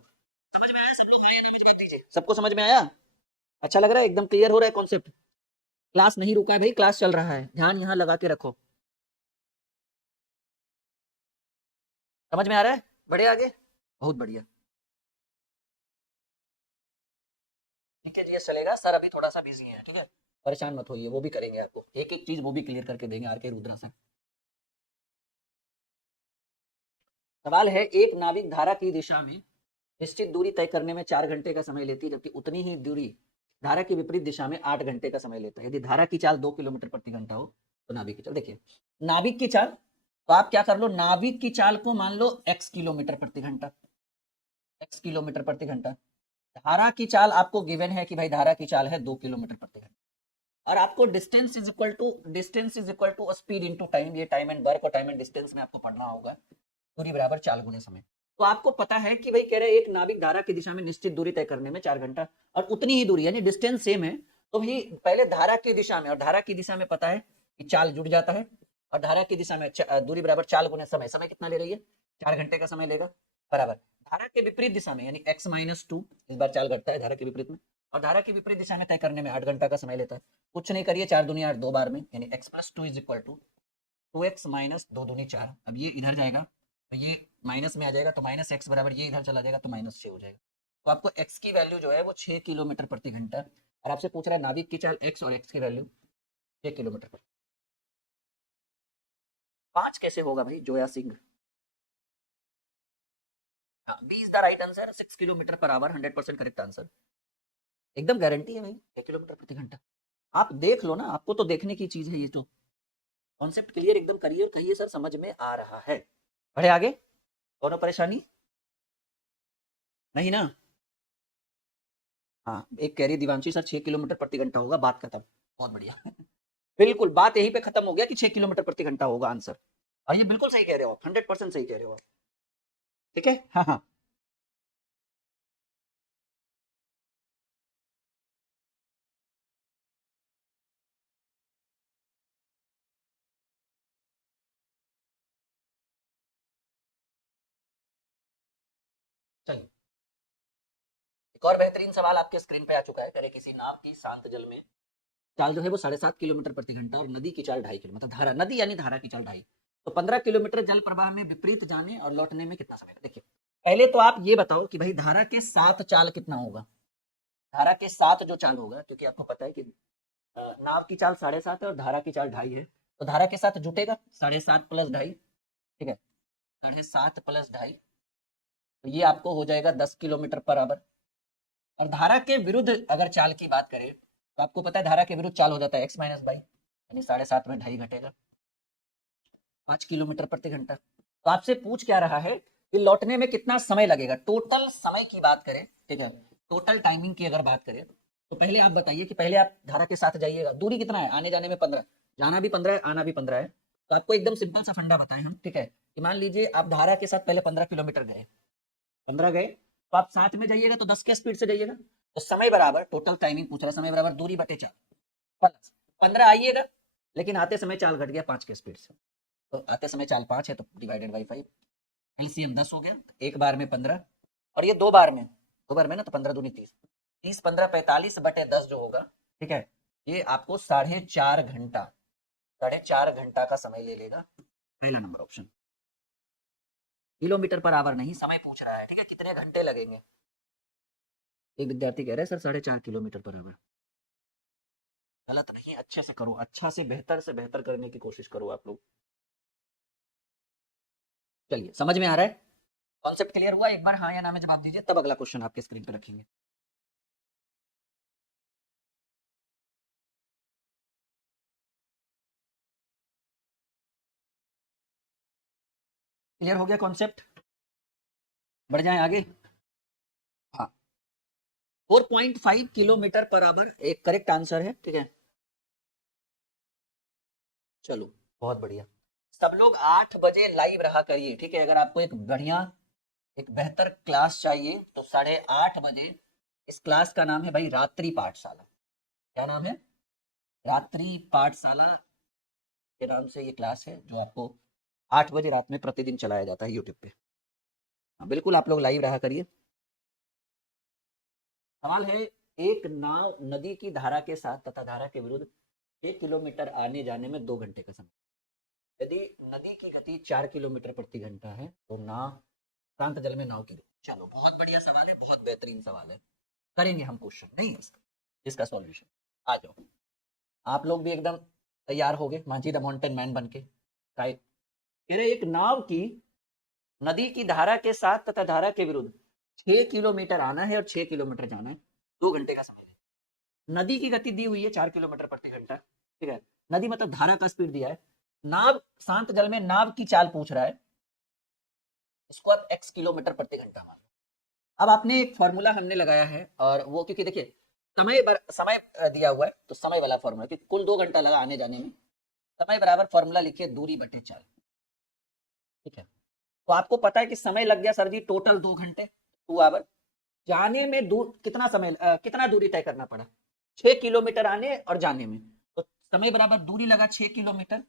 समझ में आया सब लोग, हाँ या ना मुझे बात दीजिए, सबको समझ में आया, अच्छा लग रहा है, एकदम क्लियर हो रहा है कॉन्सेप्ट। क्लास नहीं रुका है भाई, क्लास चल रहा है, ध्यान यहाँ लगा के रखो। समझ में आ रहा है, बढ़े आगे, बहुत बढ़िया। ठीक है जी, ये चलेगा सर, अभी थोड़ा सा बिजी है, ठीक है, परेशान मत होइए, वो भी करेंगे आपको एक एक चीज, वो भी क्लियर करके देंगे आर के रुद्रा सर। सवाल है, एक नाविक धारा की दिशा में निश्चित दूरी तय करने में 4 घंटे का समय लेती है, जबकि उतनी ही दूरी धारा की विपरीत दिशा में 8 घंटे का समय लेता है। यदि धारा की चाल 2 किलोमीटर प्रति घंटा हो तो नाविक की चाल, देखिए नाविक की चाल, तो आप क्या कर लो, नाविक की चाल को मान लो x किलोमीटर प्रति घंटा, x किलोमीटर प्रति घंटा, धारा की चाल आपको गिवन है कि भाई धारा की चाल है 2 किलोमीटर प्रति घंटा, और आपको distance is equal to speed into time, ये टाइम एंड वर्क और टाइम एंड डिस्टेंस में आपको पढ़ना होगा, दूरी बराबर चाल गुने समय। तो आपको पता है कि भाई कह रहे एक नाविक धारा की दिशा में निश्चित दूरी तय करने में 4 घंटा, और उतनी ही दूरी यानी डिस्टेंस सेम है, तो भाई पहले धारा की दिशा में, और धारा की दिशा में पता है कि चाल जुड़ जाता है, और धारा की दिशा में दूरी बराबर चाल गुने समय, समय कितना ले रही है, 4 घंटे का समय लेगा, बराबर धारा के विपरीत दिशा में यानी x-2, इस बार चाल घटता है धारा के विपरीत में, और धारा की विपरीत दिशा में तय करने में 8 घंटा का समय लेता है। कुछ नहीं करिए, 4 दूनी 8, 2 बार में, यानी x+2 is equal to 2x - 2 दूनी 4, अब ये इधर जाएगा तो ये माइनस में आ जाएगा, तो -x बराबर ये इधर चला जाएगा तो -6 हो जाएगा। तो आपको x की वैल्यू जो है वो 6 किलोमीटर प्रति घंटा, और आपसे पूछ रहा है नाविक की चाल x, और x की वैल्यू 6 किलोमीटर प्रति, 5 कैसे होगा भाई जोया सिंह, हाँ B is the right answer, 6 kilometre per hour, 100% correct answer, एकदम गारंटी है भाई 6 किलोमीटर प्रति घंटा। आप देख लो ना, आपको तो देखने की चीज है, ये तो कॉन्सेप्ट क्लियर एकदम करिए और कहिए सर समझ में आ रहा है। बढ़े आगे, कोनो परेशानी नहीं ना, हाँ एक कह रही दिवांशी सर 6 किलोमीटर प्रति घंटा होगा, बात खत्म, बहुत बढ़िया बिल्कुल बात यहीं पे खत्म हो गया कि 6 किलोमीटर प्रति घंटा होगा आंसर, और ये बिल्कुल सही कह रहे हो आप, 100% सही कह रहे हो आप, ठीक है, हाँ हाँ चलिए, एक और बेहतरीन सवाल आपके स्क्रीन पे आ चुका है, करे किसी नाव की शांत जल में चाल जो है वो 7.5 किलोमीटर प्रति घंटा, और नदी की चाल 2.5 किलोमीटर, धारा नदी यानी धारा की चाल 2.5, तो 15 किलोमीटर जल प्रवाह में विपरीत जाने और लौटने में कितना समय, देखिए पहले तो आप ये बताओ कि भाई धारा के साथ चाल कितना होगा, धारा के साथ जो चाल होगा, क्योंकि आपको पता है कि नाव की चाल 7.5 है और धारा की चाल 2.5 है, तो धारा के साथ जुटेगा 7.5 + 2.5, ठीक है, 7.5 + 2.5, तो ये आपको हो जाएगा 10 किलोमीटर पर आवर, और धारा के विरुद्ध अगर चाल की बात करें तो आपको पता है धारा के विरुद्ध चाल हो जाता है x - 22, यानी 7.5 में 2.5 घटेगा, 5 किलोमीटर प्रति घंटा। तो आपसे पूछ क्या रहा है कि लौटने में कितना समय लगेगा, टोटल समय की बात करें, ठीक है, टोटल टाइमिंग की अगर बात करें, तो पहले आप बताइए कि पहले आप धारा के साथ जाइएगा, दूरी कितना है, आने जाने में 15, जाना भी 15 है, आना भी 15 है, तो आपको एकदम सिंपल सा फंडा बताएं हम, ठीक है, कि मान लीजिए आप धारा के साथ पहले 15 किलोमीटर गए, 15 गए, तो आप साथ में जाइएगा तो 10 के स्पीड से जाइएगा, तो समय बराबर, टोटल टाइमिंग पूछ रहा है, समय बराबर दूरी बटे 4 प्लस 15 आइएगा, लेकिन आते समय चाल घट गया 5 के स्पीड से, तो आते समय चाल 5 है तो डिवाइडेड बाई 5, एलसीएम 10 हो गया, एक बार में 15, और ये दो बार में ना, तो 15 दूनी 30, 30 15 45 बटे 10 जो होगा, ठीक है, ये आपको 4.5 घंटा, 4.5 घंटा का समय ले लेगा, पहला number option. Kilometre per our नहीं, समय पूछ रहा है, ठीक है, कितने घंटे लगेंगे। एक विद्यार्थी कह रहे हैं सर 4.5 किलोमीटर पर आवर, गलत नहीं, अच्छे से करो, अच्छा से बेहतर करने की कोशिश करो आप लोग। चलिए, समझ में आ रहा है, कॉन्सेप्ट क्लियर हुआ, एक बार हाँ या ना में जवाब दीजिए, तब अगला क्वेश्चन आपके स्क्रीन पे रखेंगे। क्लियर हो गया कॉन्सेप्ट, बढ़ जाए आगे। हाँ, 4.5 किलोमीटर पर आवर एक करेक्ट आंसर है, ठीक है, चलो बहुत बढ़िया। सब लोग 8 बजे लाइव रहा करिए, ठीक है, अगर आपको एक बढ़िया, एक बेहतर क्लास चाहिए तो 8:30 बजे, इस क्लास का नाम है भाई रात्रि पाठशाला। क्या नाम है? रात्रि पाठशाला के नाम से ये क्लास है, जो आपको 8 बजे रात में प्रतिदिन चलाया जाता है यूट्यूब पे। हाँ, बिल्कुल आप लोग लाइव रहा करिए। सवाल है, एक नाव नदी की धारा के साथ तथा धारा के विरुद्ध 1 किलोमीटर आने जाने में 2 घंटे का समय, यदि नदी की गति 4 किलोमीटर प्रति घंटा है तो नाव शांत जल में नाव की गति। चलो बहुत बढ़िया सवाल है, बहुत बेहतरीन सवाल है, करेंगे हम क्वेश्चन, नहीं है इसका सॉल्यूशन। आ जाओ, आप लोग भी एकदम तैयार हो गए मांझी द माउंटेन मैन बन के, राइट। कह रहे एक नाव की नदी की धारा के साथ तथा धारा के विरुद्ध 6 किलोमीटर आना है और 6 किलोमीटर जाना है, 2 घंटे का समय है। नदी की गति दी हुई है 4 किलोमीटर प्रति घंटा, ठीक है, नदी मतलब धारा का स्पीड दिया है, नाव शांत जल में नाव की चाल पूछ रहा है, इसको आप x किलोमीटर प्रति घंटा मान लो। अब आपने एक फॉर्मूला हमने लगाया है, और वो क्योंकि देखिए समय दिया हुआ है, तो समय वाला फॉर्मूला, क्योंकि कुल 2 घंटा लगा आने जाने में, समय बराबर फॉर्मूला लिखिए दूरी बटे चाल, ठीक है, तो आपको पता है कि समय लग गया सर जी टोटल 2 घंटे, 2 आवर, जाने में दूर कितना समय, कितना दूरी तय करना पड़ा, 6 किलोमीटर आने और जाने में, तो समय बराबर दूरी लगा 6 किलोमीटर,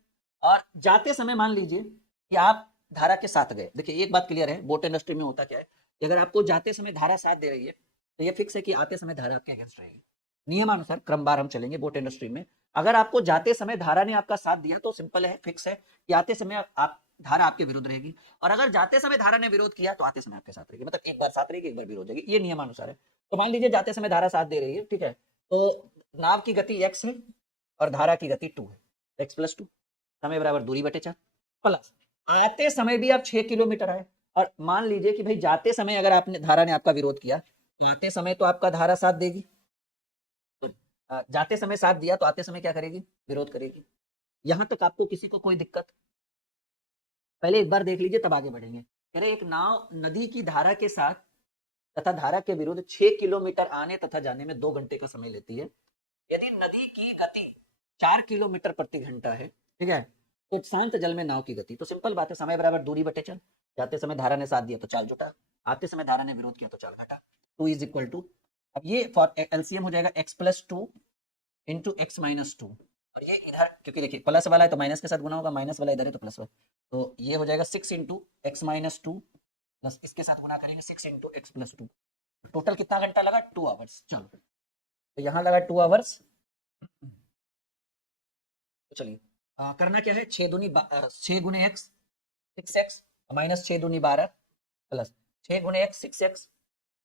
और जाते समय मान लीजिए कि आप धारा के साथ गए। देखिए एक बात क्लियर है, बोट इंडस्ट्री में होता क्या है कि अगर आपको जाते समय धारा साथ दे रही है तो ये फिक्स है कि आते समय धारा आपके अगेंस्ट रहेगी, नियमानुसार क्रमवार हम चलेंगे बोट इंडस्ट्री में। अगर आपको जाते समय धारा ने आपका साथ दिया तो सिंपल है, फिक्स है कि आते समय आप धारा आपके विरुद्ध रहेगी, और अगर जाते समय धारा ने विरोध किया तो आते समय आपके साथ रहेगी, मतलब एक बार साथ रहेगी एक बार विरोध रहेगी, ये नियमानुसार है। तो मान लीजिए जाते समय धारा साथ दे रही है, ठीक है, तो नाव की गति x है और धारा की गति 2 है, x+2, समय बराबर दूरी बटे 4, प्लस आते समय भी आप 6 किलोमीटर आए, और मान लीजिए कि भाई जाते समय अगर आपने धारा ने आपका विरोध किया, आते समय तो आपका धारा साथ देगी, तो जाते समय साथ दिया तो आते समय क्या करेगी, विरोध करेगी। यहां तक आपको किसी को कोई दिक्कत? पहले एक बार देख लीजिए तब आगे बढ़ेंगे। कह रहे एक नाव नदी की धारा के साथ तथा धारा के विरुद्ध 6 किलोमीटर आने तथा जाने में 2 घंटे का समय लेती है, यदि नदी की गति 4 किलोमीटर प्रति घंटा है, ठीक है, तो शांत जल में नाव की गति, तो सिंपल बात है, समय बराबर दूरी बटे चाल, जाते समय धारा ने साथ दिया तो चाल जुटा, आते समय धारा ने विरोध किया तो चाल घटा, 2 इज इक्वल टू, अब ये एलसीएम हो जाएगा x+2 इंटू x-2, और ये इधर क्योंकि देखिए प्लस वाला है तो माइनस के साथ गुना होगा, माइनस वाला इधर है तो प्लस वाला, तो ये हो जाएगा 6 इंटू x-2 प्लस इसके साथ गुना करेंगे 6 इंटू x+2, टोटल कितना घंटा लगा, 2 आवर्स। चलो तो यहाँ लगा 2 आवर्स, तो चलिए करना क्या है, 6 गुने x 6x माइनस 6 दूनी 12 प्लस 6 गुने x 6x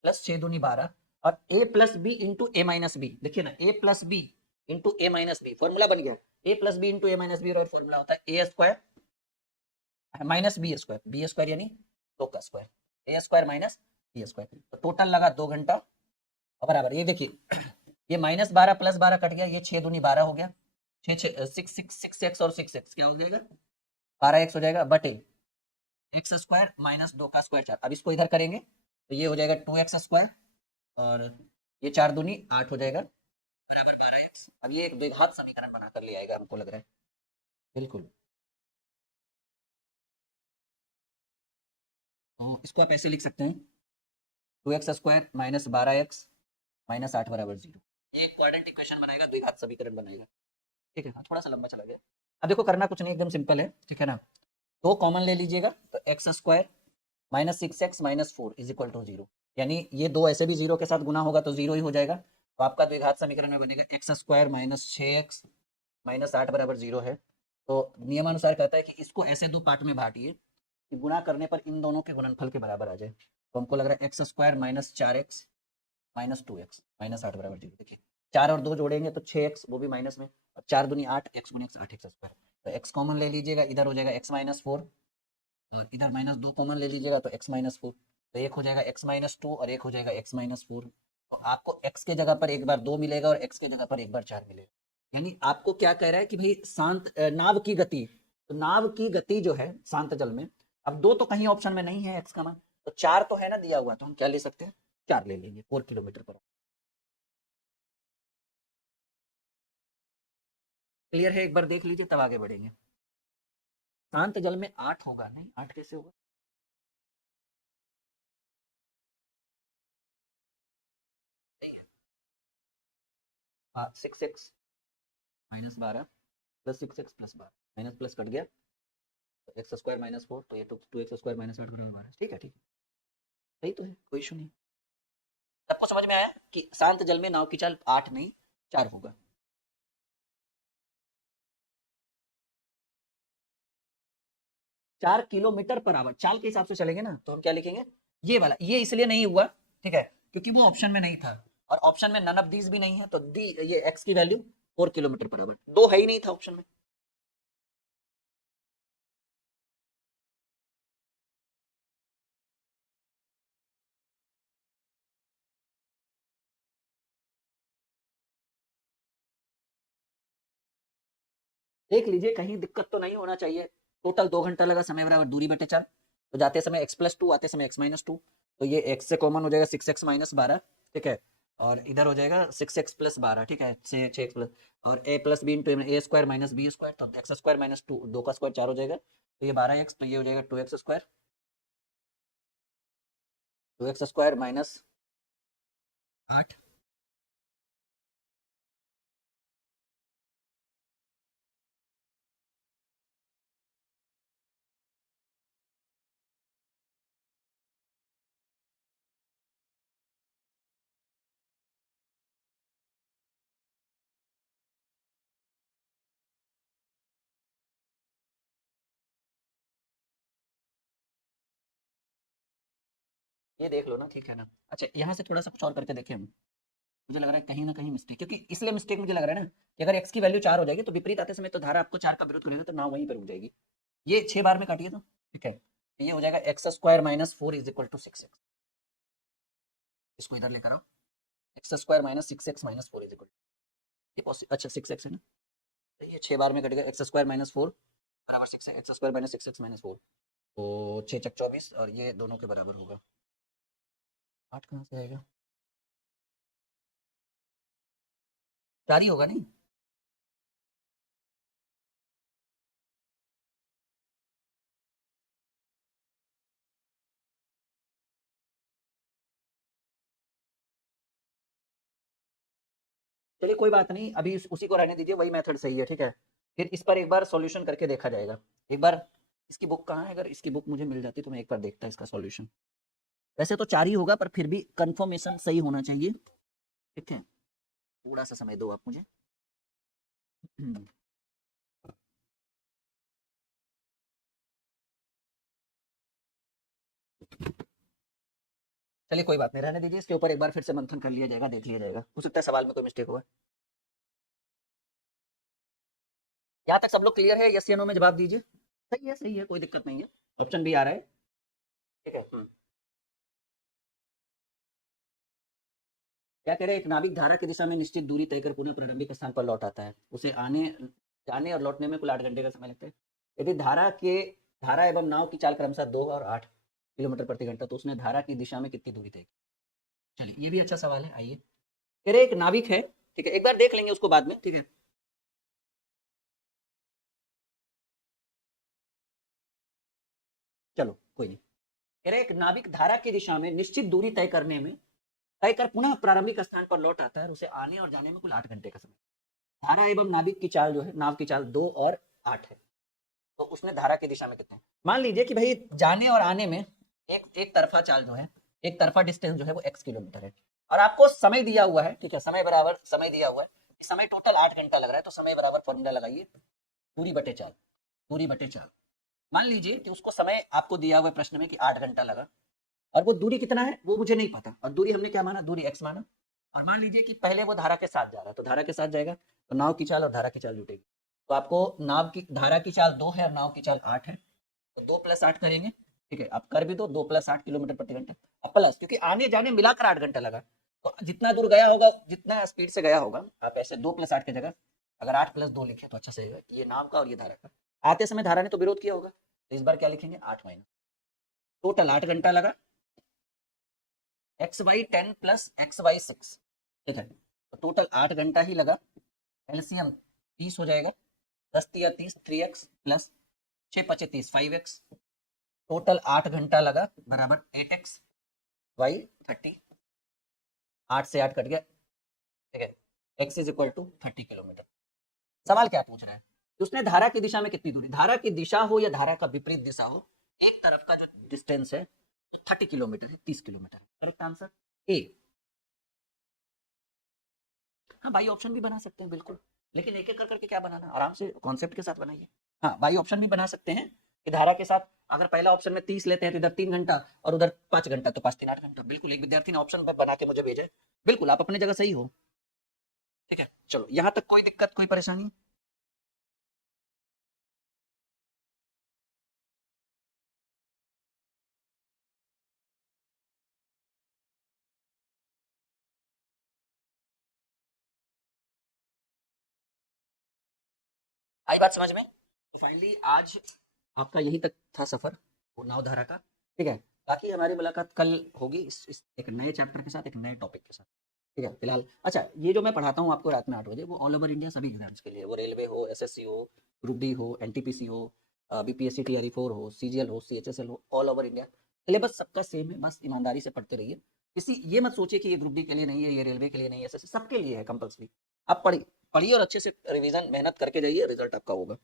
प्लस 6 दूनी 12, और a+b इंटू a-b, देखिए ना a+b इंटू a-b फॉर्मूला बन गया, a+b इंटू a-b, और फॉर्मूला होता है a square minus B square यानी 2 का square, a square minus B square, तो टोटल लगा 2 घंटा, और बराबर ये देखिए ये -12 + 12 कट गया, ये 6 दूनी 12 हो गया, 6 और 6x क्या हो जाएगा, 12x हो जाएगा, बटे x स्क्वायर माइनस 2 का स्क्वायर 4, अब इसको इधर करेंगे तो ये हो जाएगा 2x स्क्वायर, और ये 4 दूनी 8 हो जाएगा बराबर 12x। अब ये एक द्विघात समीकरण बनाकर ले आएगा हमको लग रहा है, बिल्कुल तो इसको आप ऐसे लिख सकते हैं 2x² माइनस 12x माइनस 8 बराबर 0। ये एक क्वाड्रेंट इक्वेशन बनाएगा, द्विघात समीकरण बनाएगा। ठीक है, हाँ थोड़ा सा लंबा चला गया। अब देखो करना कुछ नहीं, एकदम सिंपल है, ठीक है ना। दो कॉमन ले लीजिएगा, तो x² minus 6x minus 4 is equal to 0, यानी ये दो ऐसे भी 0 के साथ गुना होगा तो 0 ही हो जाएगा। तो आपका द्विघात समीकरण में बनेगा x² माइनस 6x माइनस 8 बराबर 0 है। तो नियमानुसार कहता है कि इसको ऐसे दो पार्ट में बांटिए कि गुना करने पर इन दोनों के गुणनफल के बराबर आ जाए। तो हमको लग रहा है x² minus 4x minus 2x minus 8 बराबर 0। देखिए 4 और 2 जोड़ेंगे तो 6x, वो भी माइनस में, और 4 दूनी 8, x गुनी x 8x²। तो x कॉमन ले लीजिएगा, इधर हो जाएगा x माइनस 4, और इधर माइनस 2 कॉमन ले लीजिएगा तो x माइनस 4। तो एक हो जाएगा x माइनस 2 और एक हो जाएगा x माइनस 4। तो आपको x के जगह पर एक बार 2 मिलेगा और x के जगह पर एक बार 4 मिलेगा। यानी आपको क्या कह रहा है कि भाई शांत नाव की गति, तो नाव की गति जो है शांत जल में, अब 2 तो कहीं ऑप्शन में नहीं है x का मान, तो 4 तो है ना दिया हुआ, तो हम क्या ले सकते हैं, 4 ले लेंगे 4 किलोमीटर पर। क्लियर है, एक बार देख लीजिए तब आगे बढ़ेंगे। शांत जल में 8 होगा, नहीं 8 कैसे होगा, हाँ 6x minus 12 plus 6x plus 12, minus plus cut गया, x² माइनस 4, तो ये 2x² माइनस 8 बराबर 12। ठीक है, ठीक है, सही तो है, कोई इशू नहीं। सबको समझ में आया कि शांत जल में नाव की चाल 8 नहीं 4 होगा। 4 किलोमीटर पर आवर, चाल के हिसाब से चलेंगे ना, तो हम क्या लिखेंगे, ये वाला, ये इसलिए नहीं हुआ, ठीक है, क्योंकि वो ऑप्शन में नहीं था, और ऑप्शन में नन ऑफ दीज भी नहीं है, तो दी ये x की वैल्यू 4 किलोमीटर पर आवर, दो है ही नहीं था ऑप्शन में। देख लीजिए कहीं दिक्कत तो नहीं होना चाहिए। टोटल 2 घंटा लगा, समय बराबर दूरी बटे 4, तो जाते समय x+2 आते समय x-2, तो ये x से कॉमन हो जाएगा 6x माइनस 12, ठीक है, और इधर हो जाएगा 6x प्लस 12, ठीक है, 6x प्लस, और a plus B into A square minus B square, तो x² माइनस 2, 2 का स्क्वायर 4 हो जाएगा, तो ये 12x, तो ये हो जाएगा 2x² 2x² माइनस 8। ये देख लो ना, ठीक है ना। अच्छा यहाँ से थोड़ा सा कुछ और करके देखें हम, मुझे लग रहा है कहीं ना कहीं मिस्टेक, क्योंकि इसलिए मिस्टेक मुझे लग रहा है ना कि अगर x की वैल्यू 4 हो जाएगी तो विपरीत आते समय तो धारा आपको 4 का विरोध करेगा, तो नाव वहीं पर रुक जाएगी। ये 6 बार में काटिए तो, ठीक है, तो ये हो जाएगा x² minus 4 is equal to 6x। इसको इधर लेकर आओ, x² minus 6x minus 4 is equal, ये अच्छा 6x है ना, तो ये 6 बार में कटेगा, x² माइनस 4 बराबर 6 x² माइनस 6x माइनस 4, तो 6 चक 24, और ये दोनों के बराबर होगा। 8 कहाँ से आएगा, 4 ही होगा नहीं। चलिए कोई बात नहीं, अभी उसी को रहने दीजिए, वही मेथड सही है, ठीक है। फिर इस पर एक बार सॉल्यूशन करके देखा जाएगा। एक बार इसकी बुक कहाँ है, अगर इसकी बुक मुझे मिल जाती तो मैं एक बार देखता इसका सॉल्यूशन। वैसे तो 4 ही होगा, पर फिर भी कंफर्मेशन सही होना चाहिए, ठीक है। थोड़ा सा समय दो आप मुझे। चलिए कोई बात नहीं, रहने दीजिए, इसके ऊपर एक बार फिर से मंथन कर लिया जाएगा, देख लिया जाएगा, हो सकता है सवाल में कोई मिस्टेक हुआ। यहाँ तक सब लोग क्लियर है, यस या नो में जवाब दीजिए। सही है, सही है, कोई दिक्कत नहीं है, ऑप्शन भी आ रहा है, ठीक है। क्या कह रहे हैं, एक नाविक धारा की दिशा में निश्चित दूरी तय कर पुनः प्रारंभिक स्थान पर लौट आता है, उसे आने जाने और लौटने में कुल 8 घंटे का समय लगता है। यदि धारा एवं नाव की चाल क्रमशः 2 और 8 किलोमीटर प्रति घंटा, तो उसने धारा की दिशा में कितनी दूरी तय की। चलिए ये भी अच्छा सवाल है, आइए। कह रहे एक नाविक है, ठीक है, एक बार देख लेंगे उसको बाद में, ठीक है। चलो कोई नहीं। कह रहे एक नाविक धारा की दिशा में निश्चित दूरी तय कर पुनः प्रारंभिक स्थान पर लौट आता है, उसे आने और जाने में कुल 8 घंटे का समय। धारा एवं नाविक की चाल जो है, नाव की चाल 2 और 8 है, तो उसने धारा की दिशा में कितने, मान लीजिए कि भाई जाने और आने में एक तरफा चाल जो है, एक तरफा डिस्टेंस जो है वो x किलोमीटर है, और आपको समय दिया हुआ है, ठीक है, समय बराबर समय दिया हुआ है, समय टोटल 8 घंटा लग रहा है, तो समय बराबर फॉर्मूला लगाइए, दूरी बटे चाल, दूरी बटे चाल। मान लीजिए कि उसको समय आपको दिया हुआ है प्रश्न में कि 8 घंटा लगा, और वो दूरी कितना है वो मुझे नहीं पता, और दूरी हमने क्या माना, दूरी x माना, और मान लीजिए कि पहले वो धारा के साथ जा रहा है, तो धारा के साथ जाएगा तो नाव की चाल और धारा की चाल जुटेगी, तो आपको नाव की धारा की चाल 2 है और नाव की चाल 8 है, तो 2 + 8 करेंगे, ठीक है, आप कर भी दो, 2 + 8 किलोमीटर प्रति घंटा, अब प्लस क्योंकि आने जाने मिलाकर 8 घंटा लगा, तो जितना दूर गया होगा, जितना स्पीड से गया होगा, आप ऐसे 2 + 8 की जगह अगर 8 + 2 लिखे तो अच्छा सही है, ये नाव का और ये धारा का। आते समय धारा ने तो विरोध किया होगा, तो इस बार क्या लिखेंगे, 8 माइनस, टोटल 8 घंटा लगा, xy 10 + xy 6, ठीक है, तो टोटल 8 घंटा ही लगा, एलसीएम 30 हो जाएगा, 10 × 30 3x प्लस 6 × 25 30 5x, टोटल 8 घंटा लगा बराबर 8x y 30, 8 से 8 कट गया, ठीक है, x = 30 किलोमीटर। सवाल क्या पूछ रहा है कि उसने धारा की दिशा में कितनी दूरी, धारा की दिशा हो या धारा का विपरीत दिशा हो, एक तरफ का जो डिस्टेंस है 30 किलोमीटर है, 30 किलोमीटर है, करेक्ट आंसर ए। हाँ बाई ऑप्शन भी बना सकते हैं बिल्कुल, लेकिन एक एक कर करके क्या बनाना, आराम से कॉन्सेप्ट के साथ बनाइए। हाँ बाई ऑप्शन भी बना सकते हैं कि धारा के साथ अगर पहला ऑप्शन में 30 लेते हैं तो इधर 3 घंटा और उधर 5 घंटा, तो 5 × 3 = 8 घंटा, बिल्कुल, एक विद्यार्थी ने ऑप्शन बना के मुझे भेजे, बिल्कुल आप अपनी जगह सही हो, ठीक है। चलो यहाँ तक कोई दिक्कत कोई परेशानी, आई बात समझ में। तो फाइनली आज आपका यहीं तक था सफर वो नाव धारा का, ठीक है, बाकी हमारी मुलाकात कल होगी इस एक नए चैप्टर के साथ, एक नए टॉपिक के साथ, ठीक है। फिलहाल अच्छा, ये जो मैं पढ़ाता हूँ आपको रात में 8 बजे, वो ऑल ओवर इंडिया सभी एग्जाम्स के लिए, वो रेलवे हो, एसएससी हो, ग्रुप डी हो, एनटीपीसी हो, बीपीएससी TRE 4 हो, सीजीएल हो, CHSL हो, ऑल ओवर इंडिया सिलेबस सबका सेम है, बस ईमानदारी से पढ़ते रहिए, किसी ये मत सोचिए कि ये ग्रुप डी के लिए नहीं है, ये रेलवे के लिए नहीं है, एसएससी सबके लिए है कंपलसरी। आप पढ़िए और अच्छे से रिवीजन मेहनत करके जाइए, रिजल्ट आपका होगा,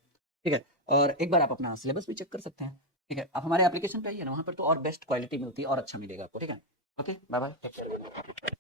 ठीक है। और एक बार आप अपना सिलेबस भी चेक कर सकते हैं, ठीक है, आप हमारे एप्लीकेशन पे आइए ना, वहाँ पर तो और बेस्ट क्वालिटी मिलती है और अच्छा मिलेगा आपको, ठीक है। Okay bye bye, take care.